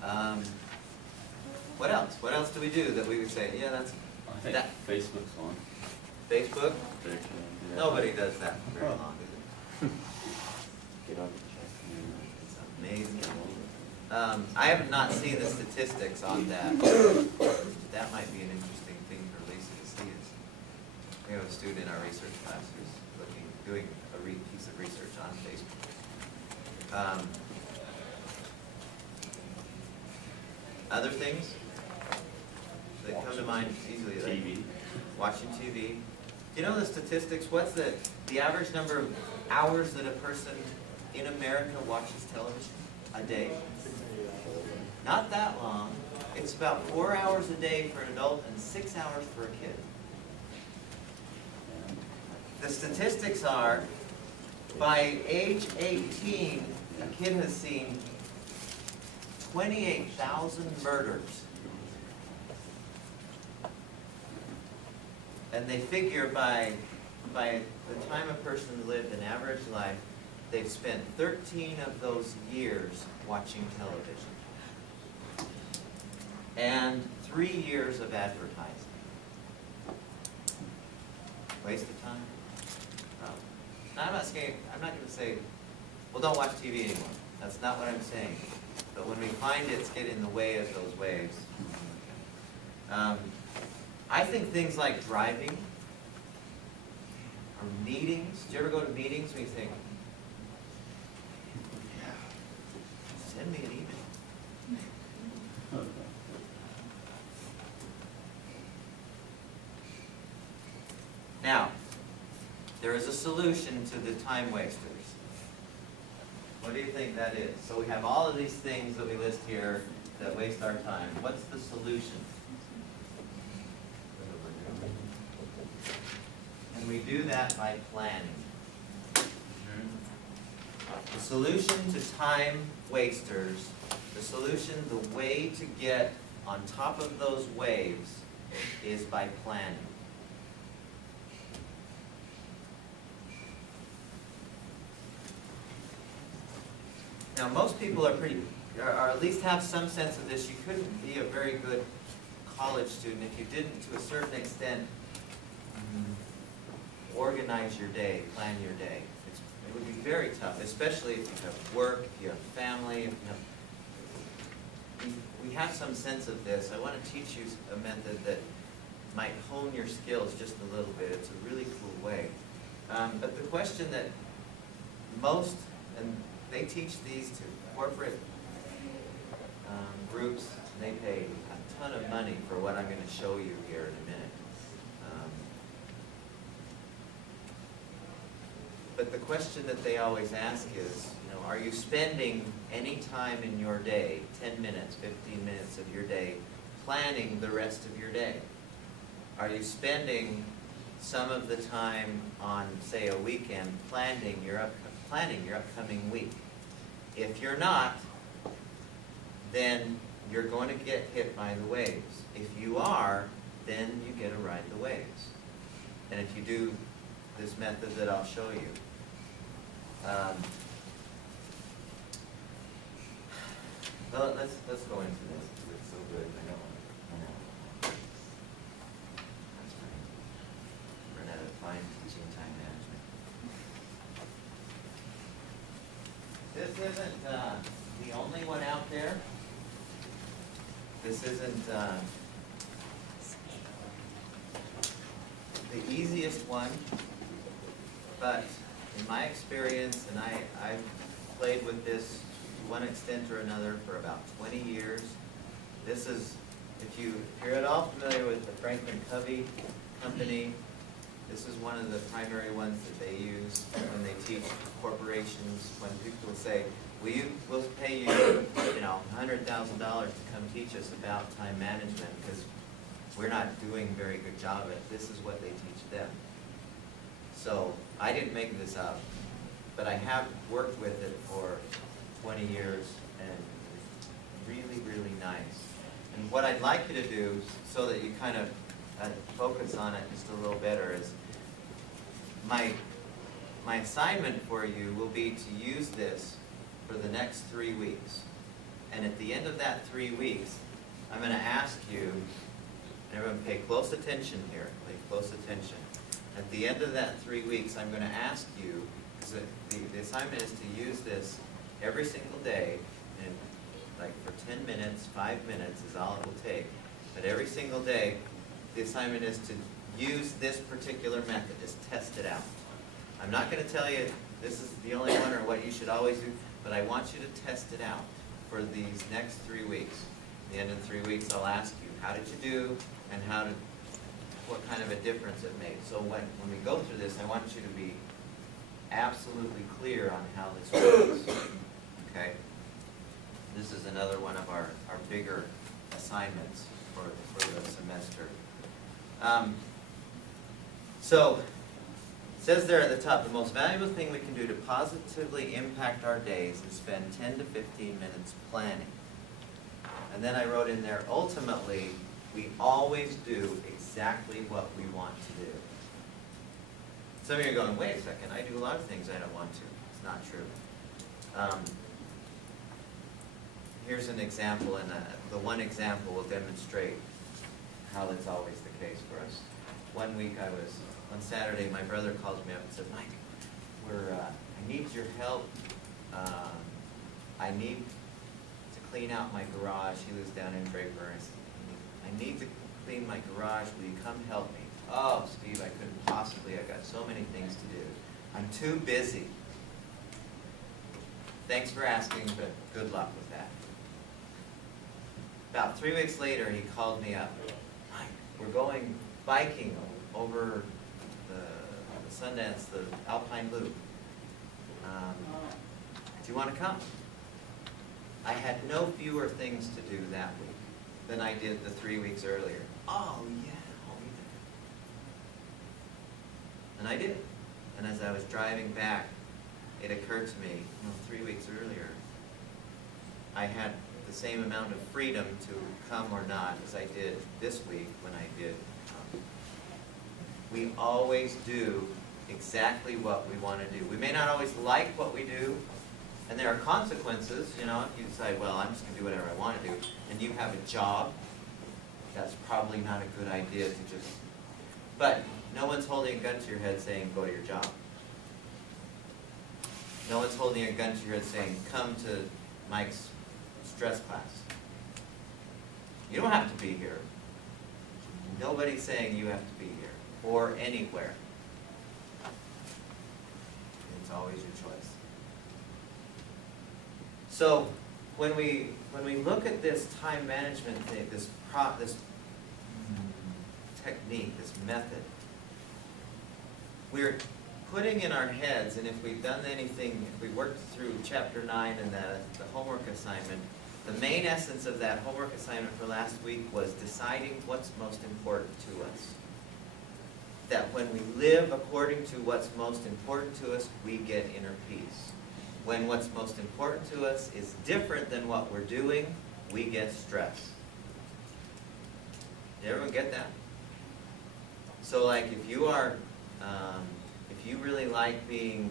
proud. What else? What else do we do that we would say, yeah, that's I think that? Facebook's one. Facebook? They're doing- Nobody does that for very long, is it? Get on your chest. It's amazing. I have not seen the statistics on that. That might be an interesting thing for Lisa to see. Is we have a student in our research class who's doing a piece of research on Facebook. Other things that come to mind easily? Like TV. watching TV. Do you know the statistics? What's the average number of hours that a person in America watches television a day? Not that long. It's about 4 hours a day for an adult and 6 hours for a kid. The statistics are, by age 18, a kid has seen 28,000 murders. And they figure by the time a person lived an average life, they've spent 13 of those years watching television. And 3 years of advertising. Waste of time? No. Now, I'm not going to say, well, don't watch TV anymore. That's not what I'm saying. But when we find it's getting in the way of those waves, I think things like driving or meetings. Do you ever go to meetings and you think, yeah, send me an email? Now, there is a solution to the time wasters. What do you think that is? So we have all of these things that we list here that waste our time. What's the solution? And we do that by planning. The solution to time wasters, the solution, the way to get on top of those waves is by planning. Now, most people are or at least have some sense of this. You couldn't be a very good college student if you didn't, to a certain extent, organize your day, plan your day. It would be very tough, especially if you have work, if you have family, if you have... We have some sense of this. I want to teach you a method that might hone your skills just a little bit. It's a really cool way. But the question that most, and they teach these to corporate groups, and they pay a ton of money for what I'm going to show you here in a minute. But the question that they always ask is, are you spending any time in your day, 10 minutes, 15 minutes of your day, planning the rest of your day? Are you spending some of the time on, say, a weekend planning your upcoming week? If you're not, then you're going to get hit by the waves. If you are, then you get to ride the waves. And if you do this method that I'll show you, well, let's go into this. It's so good. I know. That's right. Bernetta, fine teaching time management. This isn't the only one out there. This isn't the easiest one, but in my experience, and I've played with this to one extent or another for about 20 years. This is, if you're at all familiar with the Franklin Covey Company, this is one of the primary ones that they use when they teach corporations, when people say, we'll pay you, $100,000 to come teach us about time management because we're not doing a very good job at it. This is what they teach them. So I didn't make this up, but I have worked with it for 20 years and it's really, really nice. And what I'd like you to do, so that you kind of focus on it just a little better, is my assignment for you will be to use this for the next 3 weeks. And at the end of that 3 weeks, I'm going to ask you, and everyone pay close attention here, pay close attention. At the end of that 3 weeks, I'm going to ask you, because the assignment is to use this every single day, and like for 10 minutes, 5 minutes is all it will take. But every single day, the assignment is to use this particular method, just test it out. I'm not going to tell you this is the only one or what you should always do, but I want you to test it out for these next 3 weeks. At the end of 3 weeks, I'll ask you, how did you do, and what kind of a difference it made. So when we go through this, I want you to be absolutely clear on how this works. Okay? This is another one of our bigger assignments for the semester. So, it says there at the top, the most valuable thing we can do to positively impact our days is spend 10 to 15 minutes planning. And then I wrote in there, ultimately, we always do exactly what we want to do. Some of you are going, wait a second, I do a lot of things I don't want to. It's not true. Here's an example, and the one example will demonstrate how that's always the case for us. One week on Saturday, my brother calls me up and said, Mike, I need your help. I need to clean out my garage. He lives down in Draper. I need to clean my garage. Will you come help me? Oh, Steve, I couldn't possibly. I've got so many things to do. I'm too busy. Thanks for asking, but good luck with that. About 3 weeks later, he called me up. Mike, we're going biking over the Sundance, the Alpine Loop. Do you want to come? I had no fewer things to do that week than I did the 3 weeks earlier. Oh, yeah, I'll be there. And I did. And as I was driving back, it occurred to me, 3 weeks earlier, I had the same amount of freedom to come or not as I did this week when I did come. We always do exactly what we want to do. We may not always like what we do, and there are consequences. If you decide, well, I'm just going to do whatever I want to do, and you have a job, that's probably not a good idea to just... But no one's holding a gun to your head saying, go to your job. No one's holding a gun to your head saying, come to Mike's stress class. You don't have to be here. Nobody's saying you have to be here or anywhere. It's always your choice. So when we look at this time management thing, this technique, this method, we're putting in our heads, and if we've done anything, if we worked through chapter 9 and the homework assignment, the main essence of that homework assignment for last week was deciding what's most important to us. That when we live according to what's most important to us, we get inner peace. When what's most important to us is different than what we're doing, we get stress. Did everyone get that? So like if you are, if you really like being,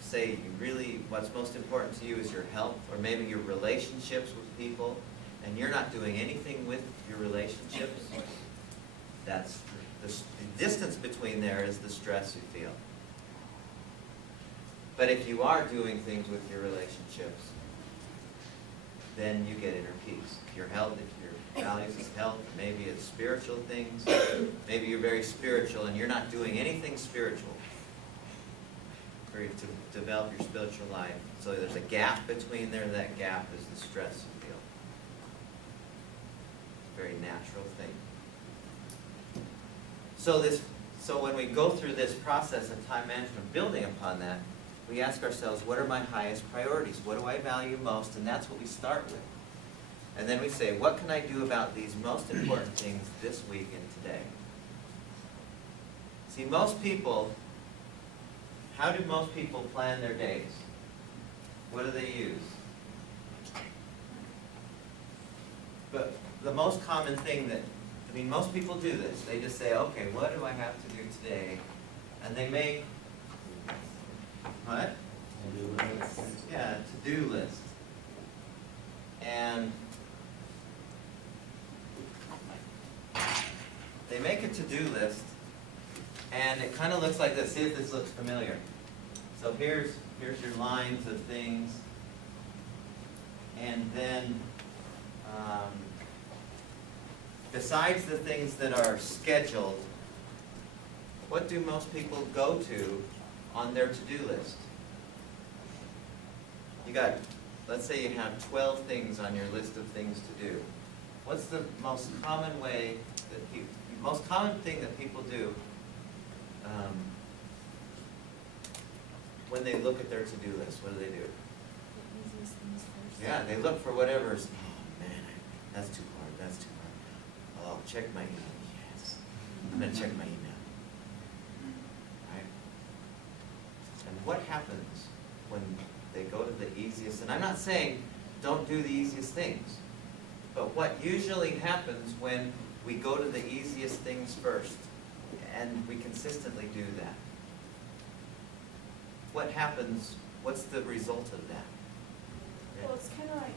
say what's most important to you is your health, or maybe your relationships with people, and you're not doing anything with your relationships, that's the distance between there is the stress you feel. But if you are doing things with your relationships, then you get inner peace. Your health, if your values is health, maybe it's spiritual things. Maybe you're very spiritual and you're not doing anything spiritual. for you to develop your spiritual life. So there's a gap between there, that gap is the stress you feel. Very natural thing. So when we go through this process of time management, building upon that, we ask ourselves, what are my highest priorities? What do I value most? And that's what we start with. And then we say, what can I do about these most important things this week and today? See, most people, how do most people plan their days? What do they use? But the most common thing that, I mean, most people do this. They just say, okay, what do I have to do today? And they make, what? Yeah, a to-do list. And they make a to-do list, and it kind of looks like this. See if this looks familiar. So here's your lines of things, and then besides the things that are scheduled, what do most people go to on their to-do list? You got, let's say you have 12 things on your list of things to do. What's the most common way that people, most common thing that people do when they look at their to-do list? What do they do? The easiest things first. Yeah, they look for whatever's, oh man, that's too hard, that's too hard. Oh, I'll check my email, yes. I'm gonna check my email. Right? And what happens when they go to the easiest, and I'm not saying don't do the easiest things, but what usually happens when we go to the easiest things first, and we consistently do that, what happens, what's the result of that? Well, it's kind of like,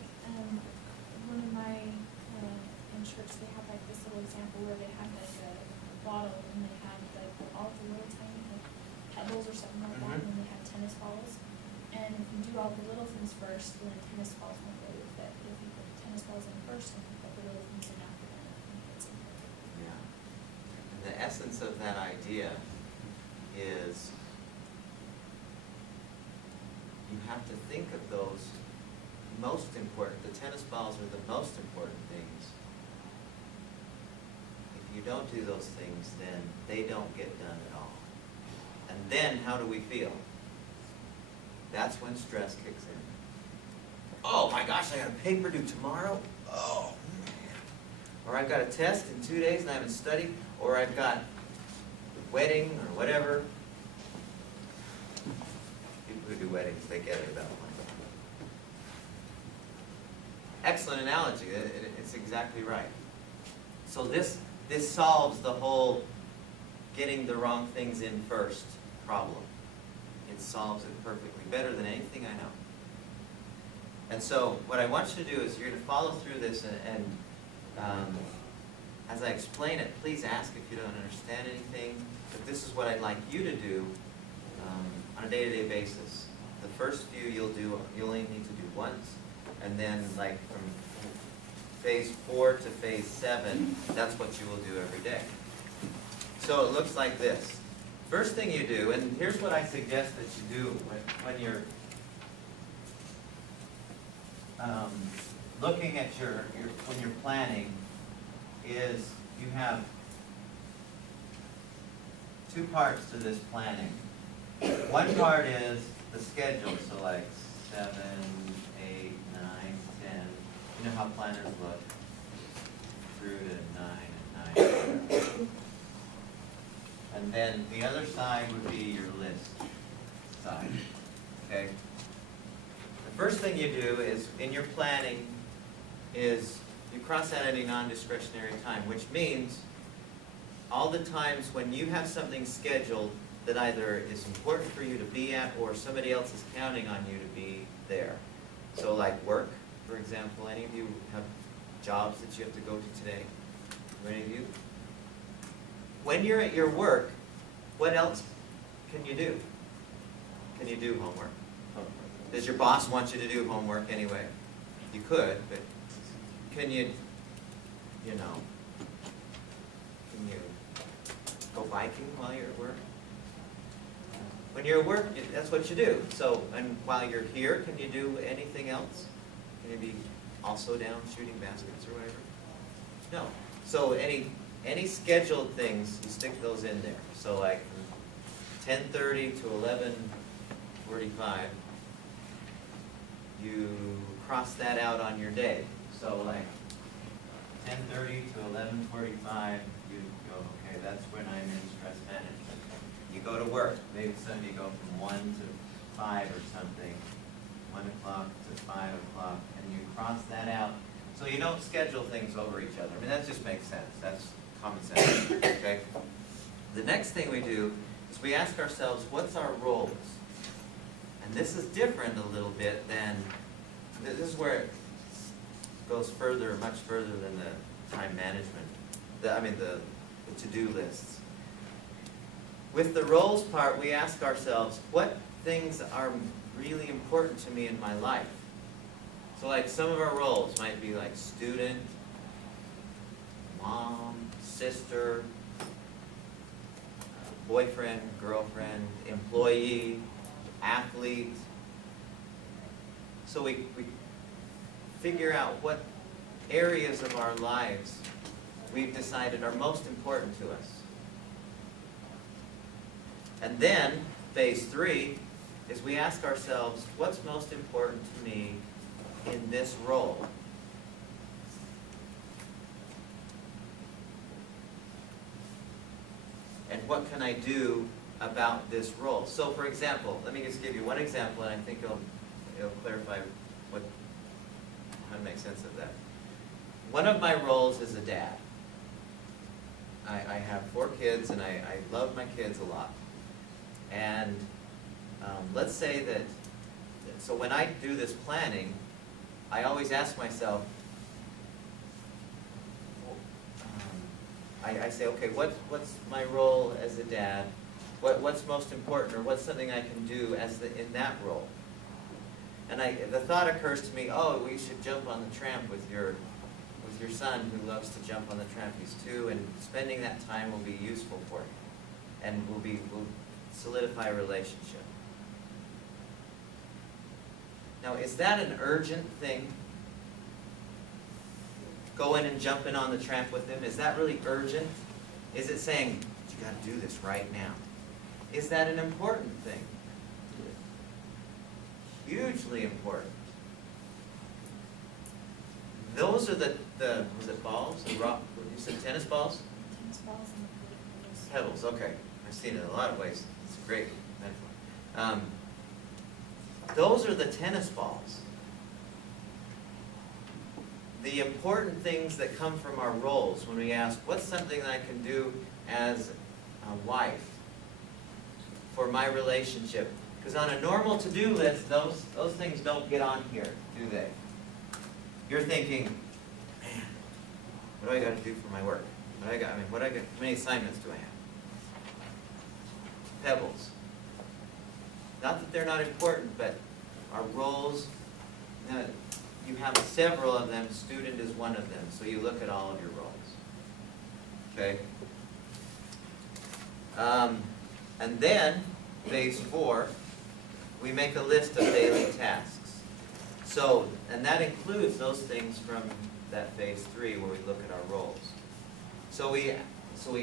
one of my, in church, they have like this little example where they have like a bottle and they have like all the little tiny like pebbles or something like that, and then they have tennis balls. And if you do all the little things first, then tennis balls won't go with it. But if you put the tennis balls in first and you put the little things in after, then I think it's in. Yeah. And the essence of that idea is you have to think of those most important, the tennis balls are the most important things. If you don't do those things, then they don't get done at all. And then how do we feel? That's when stress kicks in. Oh my gosh, I got a paper due tomorrow? Oh man. Or I've got a test in 2 days and I haven't studied, or I've got a wedding or whatever. People who do weddings, they get it at that point. Excellent analogy. It's exactly right. So this solves the whole getting the wrong things in first problem. It solves it perfectly, better than anything I know. And so what I want you to do is you're going to follow through this, and as I explain it, please ask if you don't understand anything. But this is what I'd like you to do on a day-to-day basis. The first few you'll only need to do once, and then like from phase 4 to phase 7, that's what you will do every day. So it looks like this. First thing you do, and here's what I suggest that you do when you're looking at when you're planning, is you have 2 parts to this planning. One part is the schedule, so like 7, 8, 9, 10. You know how planners look, through to 9 and 9. And then the other side would be your list side, okay? The first thing you do is, in your planning, is you cross out any non-discretionary time, which means all the times when you have something scheduled that either is important for you to be at or somebody else is counting on you to be there. So like work, for example, any of you have jobs that you have to go to today? Any of you? When you're at your work, what else can you do? Can you do homework? Does your boss want you to do homework anyway? You could, but can you go biking while you're at work? when you're at work, that's what you do. So, and while you're here, can you do anything else? Can you be also down shooting baskets or whatever? No. So any scheduled things, you stick those in there. So like from 10:30 to 11:45, you cross that out on your day. So like 10:30 to 11:45, you go, okay, that's when I'm in stress management. You go to work. Maybe Sunday you go from 1 to 5 or something, 1 o'clock to 5 o'clock, and you cross that out. So you don't schedule things over each other. I mean, that just makes sense. That's common sense, okay? The next thing we do is we ask ourselves, what's our roles? And this is different a little bit than, this is where it goes further, much further than the time management, the to-do lists. With the roles part, we ask ourselves, what things are really important to me in my life? So like some of our roles might be like student, mom, sister, boyfriend, girlfriend, employee, athlete. So we figure out what areas of our lives we've decided are most important to us. And then, phase 3, is we ask ourselves, what's most important to me in this role? And what can I do about this role? So for example, let me just give you one example, and I think it'll clarify how to make sense of that. One of my roles is a dad. I have 4 kids, and I love my kids a lot. And let's say that, so when I do this planning, I always ask myself, I say, okay, what's my role as a dad? What's most important, or what's something I can do in that role? And the thought occurs to me, oh, we should jump on the tramp with your son who loves to jump on the tramp. He's 2, and spending that time will be useful for him, and will solidify a relationship. Now, is that an urgent thing? Going and jumping on the tramp with him, is that really urgent? Is it saying, you got to do this right now? Is that an important thing? Hugely important. Those are the was it balls? The rock? You said tennis balls? Tennis balls and Pebbles. Okay, I've seen it in a lot of ways. It's a great metaphor. Those are the tennis balls. The important things that come from our roles when we ask, what's something that I can do as a wife for my relationship? Because on a normal to-do list, those things don't get on here, do they? You're thinking, man, what do I got to do for my work? How many assignments do I have? Pebbles. Not that they're not important, but our roles, you have several of them. Student is one of them. So you look at all of your roles. Okay? And then, phase 4, we make a list of daily tasks. So, and that includes those things from that phase 3 where we look at our roles. So we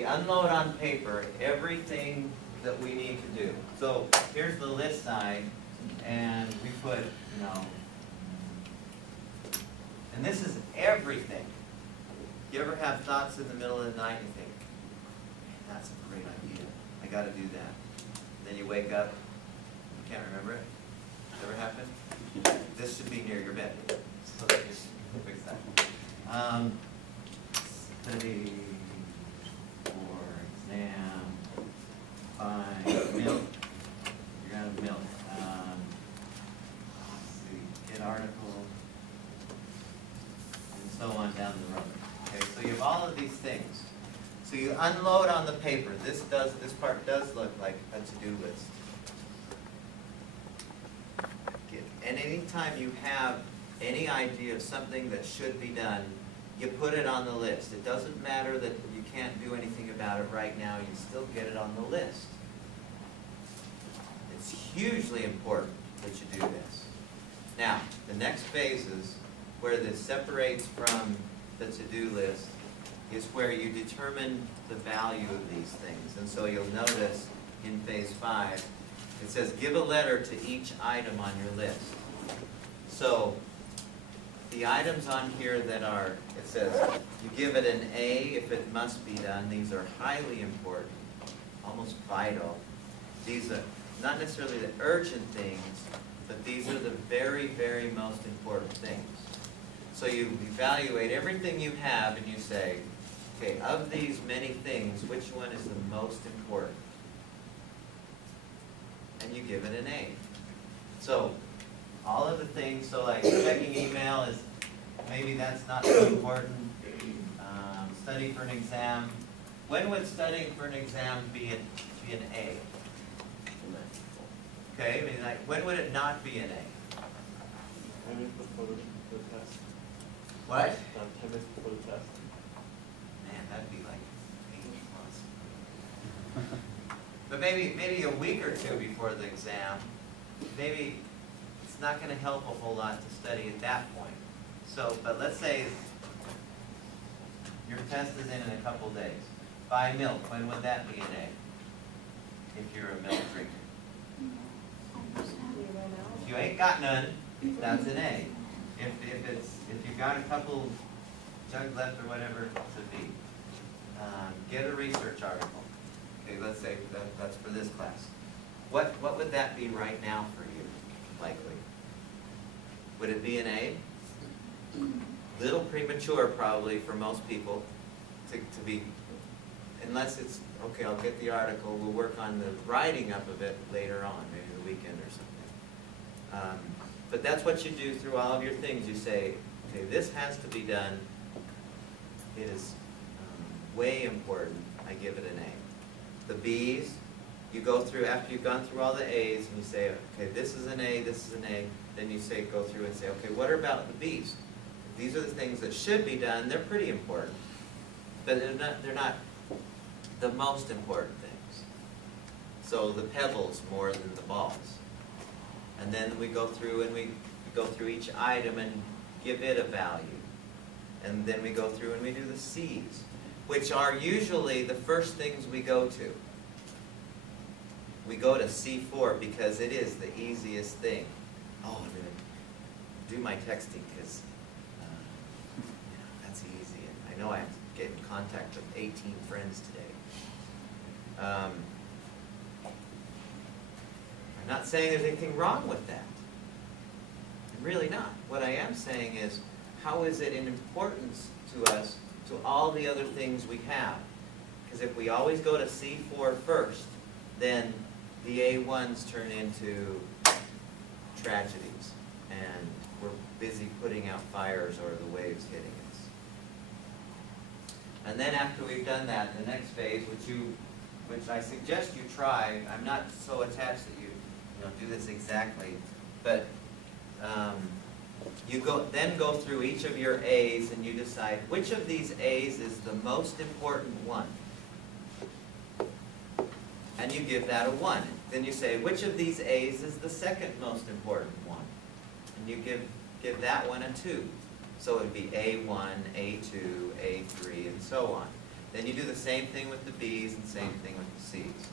unload on paper everything that we need to do. So here's the list side, and we put, and this is everything. You ever have thoughts in the middle of the night and you think, man, that's a great idea. I got to do that. Then you wake up, you can't remember it. Ever happened? This should be near your bed. So just fix that. Study for exam. Find milk. You're out of milk. Let's see. Get article. And so on down the road. Okay, so you have all of these things. So you unload on the paper. This part does look like a to-do list. And anytime you have any idea of something that should be done, you put it on the list. It doesn't matter that you can't do anything about it right now, you still get it on the list. It's hugely important that you do this. Now, the next phase is where this separates from the to-do list is where you determine the value of these things. And so you'll notice in phase 5, it says give a letter to each item on your list. So the items on here that are, it says you give it an A if it must be done. These are highly important, almost vital. These are not necessarily the urgent things, but these are the very, very most important things. So you evaluate everything you have and you say, okay, of these many things, which one is the most important? And you give it an A. So all of the things, so like checking email is, maybe that's not so important. Study for an exam. When would studying for an exam be an A? Okay, I mean, like, when would it not be an A? 10 minutes before the test. What? 10 minutes before the test. Man, that'd be like 8 months. But maybe a week or two before the exam, maybe it's not going to help a whole lot to study at that point. So, but let's say your test is in a couple days. Buy milk. When would that be an A? If you're a milk drinker. If you ain't got none, that's an A. If you've got a couple jugs left or whatever, it's a B. Get a research article. Okay, let's say that's for this class. What would that be right now for you, likely? Would it be an A? Little premature probably for most people to be, unless it's, okay, I'll get the article, we'll work on the writing up of it later on, maybe the weekend or something. But that's what you do through all of your things. You say, okay, this has to be done. It is way important. I give it an A. The B's, you go through, after you've gone through all the A's, and you say, okay, this is an A, this is an A. Then you say, go through and say, okay, what about the B's? These are the things that should be done. They're pretty important. But they're not the most important things. So the pebbles more than the balls. And then we go through and we go through each item and give it a value. And then we go through and we do the C's, which are usually the first things we go to. We go to C4 because it is the easiest thing. Oh, I'm going to do my texting because that's easy. And I know I have to get in contact with 18 friends today. I'm not saying there's anything wrong with that. I'm really not. What I am saying is, how is it in importance to us to all the other things we have? Because if we always go to C4 first, then the A1s turn into tragedies, and we're busy putting out fires or the waves hitting us. And then after we've done that, the next phase, which I suggest you try, I'm not so attached that you do this exactly, but you then go through each of your A's and you decide which of these A's is the most important one. And you give that a 1. Then you say, which of these A's is the second most important one? And you give that one a 2. So it would be A1, A2, A3, and so on. Then you do the same thing with the B's and same thing with the C's.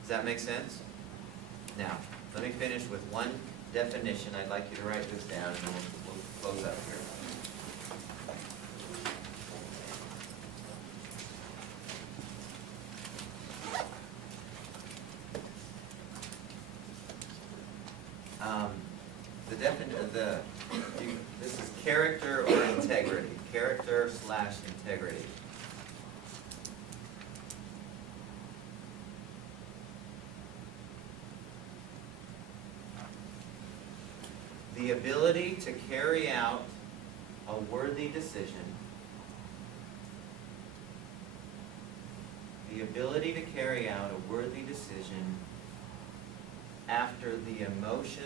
Does that make sense? Now, let me finish with one definition. I'd like you to write this down and we'll close up here. This is character or integrity. Character/integrity. The ability to carry out a worthy decision. The ability to carry out a worthy decision after the emotion.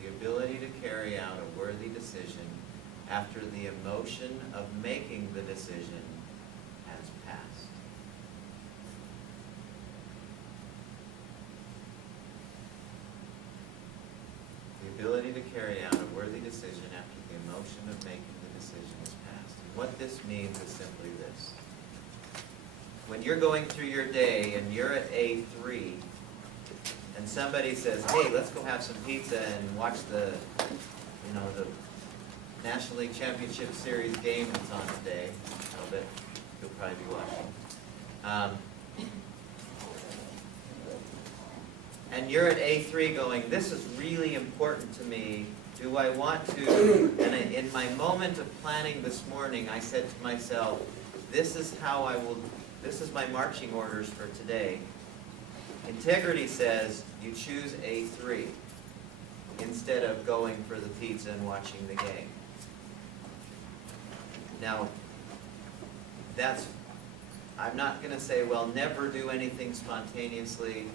The ability to carry out a worthy decision after the emotion of making the decision this means is simply this. When you're going through your day and you're at A3, and somebody says, hey, let's go have some pizza and watch the National League Championship Series game that's on today, I'll bet you'll probably be watching. And you're at A3 going, this is really important to me. Do I want to? And in my moment of planning this morning, I said to myself, this is how I will, this is my marching orders for today. Integrity says you choose A3 instead of going for the pizza and watching the game. Now, I'm not going to say, well, never do anything spontaneously.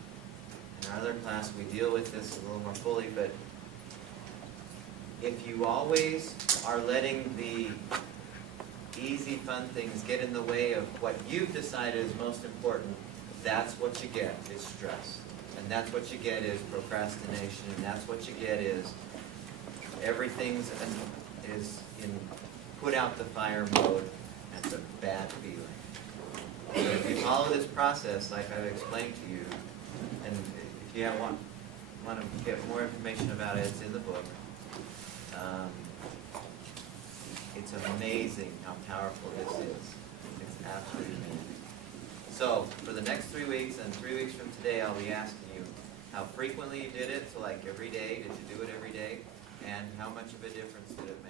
In our other class, we deal with this a little more fully, but if you always are letting the easy, fun things get in the way of what you've decided is most important, that's what you get is stress. And that's what you get is procrastination, and that's what you get is everything's is in put out the fire mode, and it's a bad feeling. But if you follow this process, like I've explained to you, and if you want to get more information about it, it's in the book. It's amazing how powerful this is. It's absolutely amazing. So, for the next 3 weeks, and 3 weeks from today, I'll be asking you how frequently you did it, so like every day, did you do it every day? And how much of a difference did it make?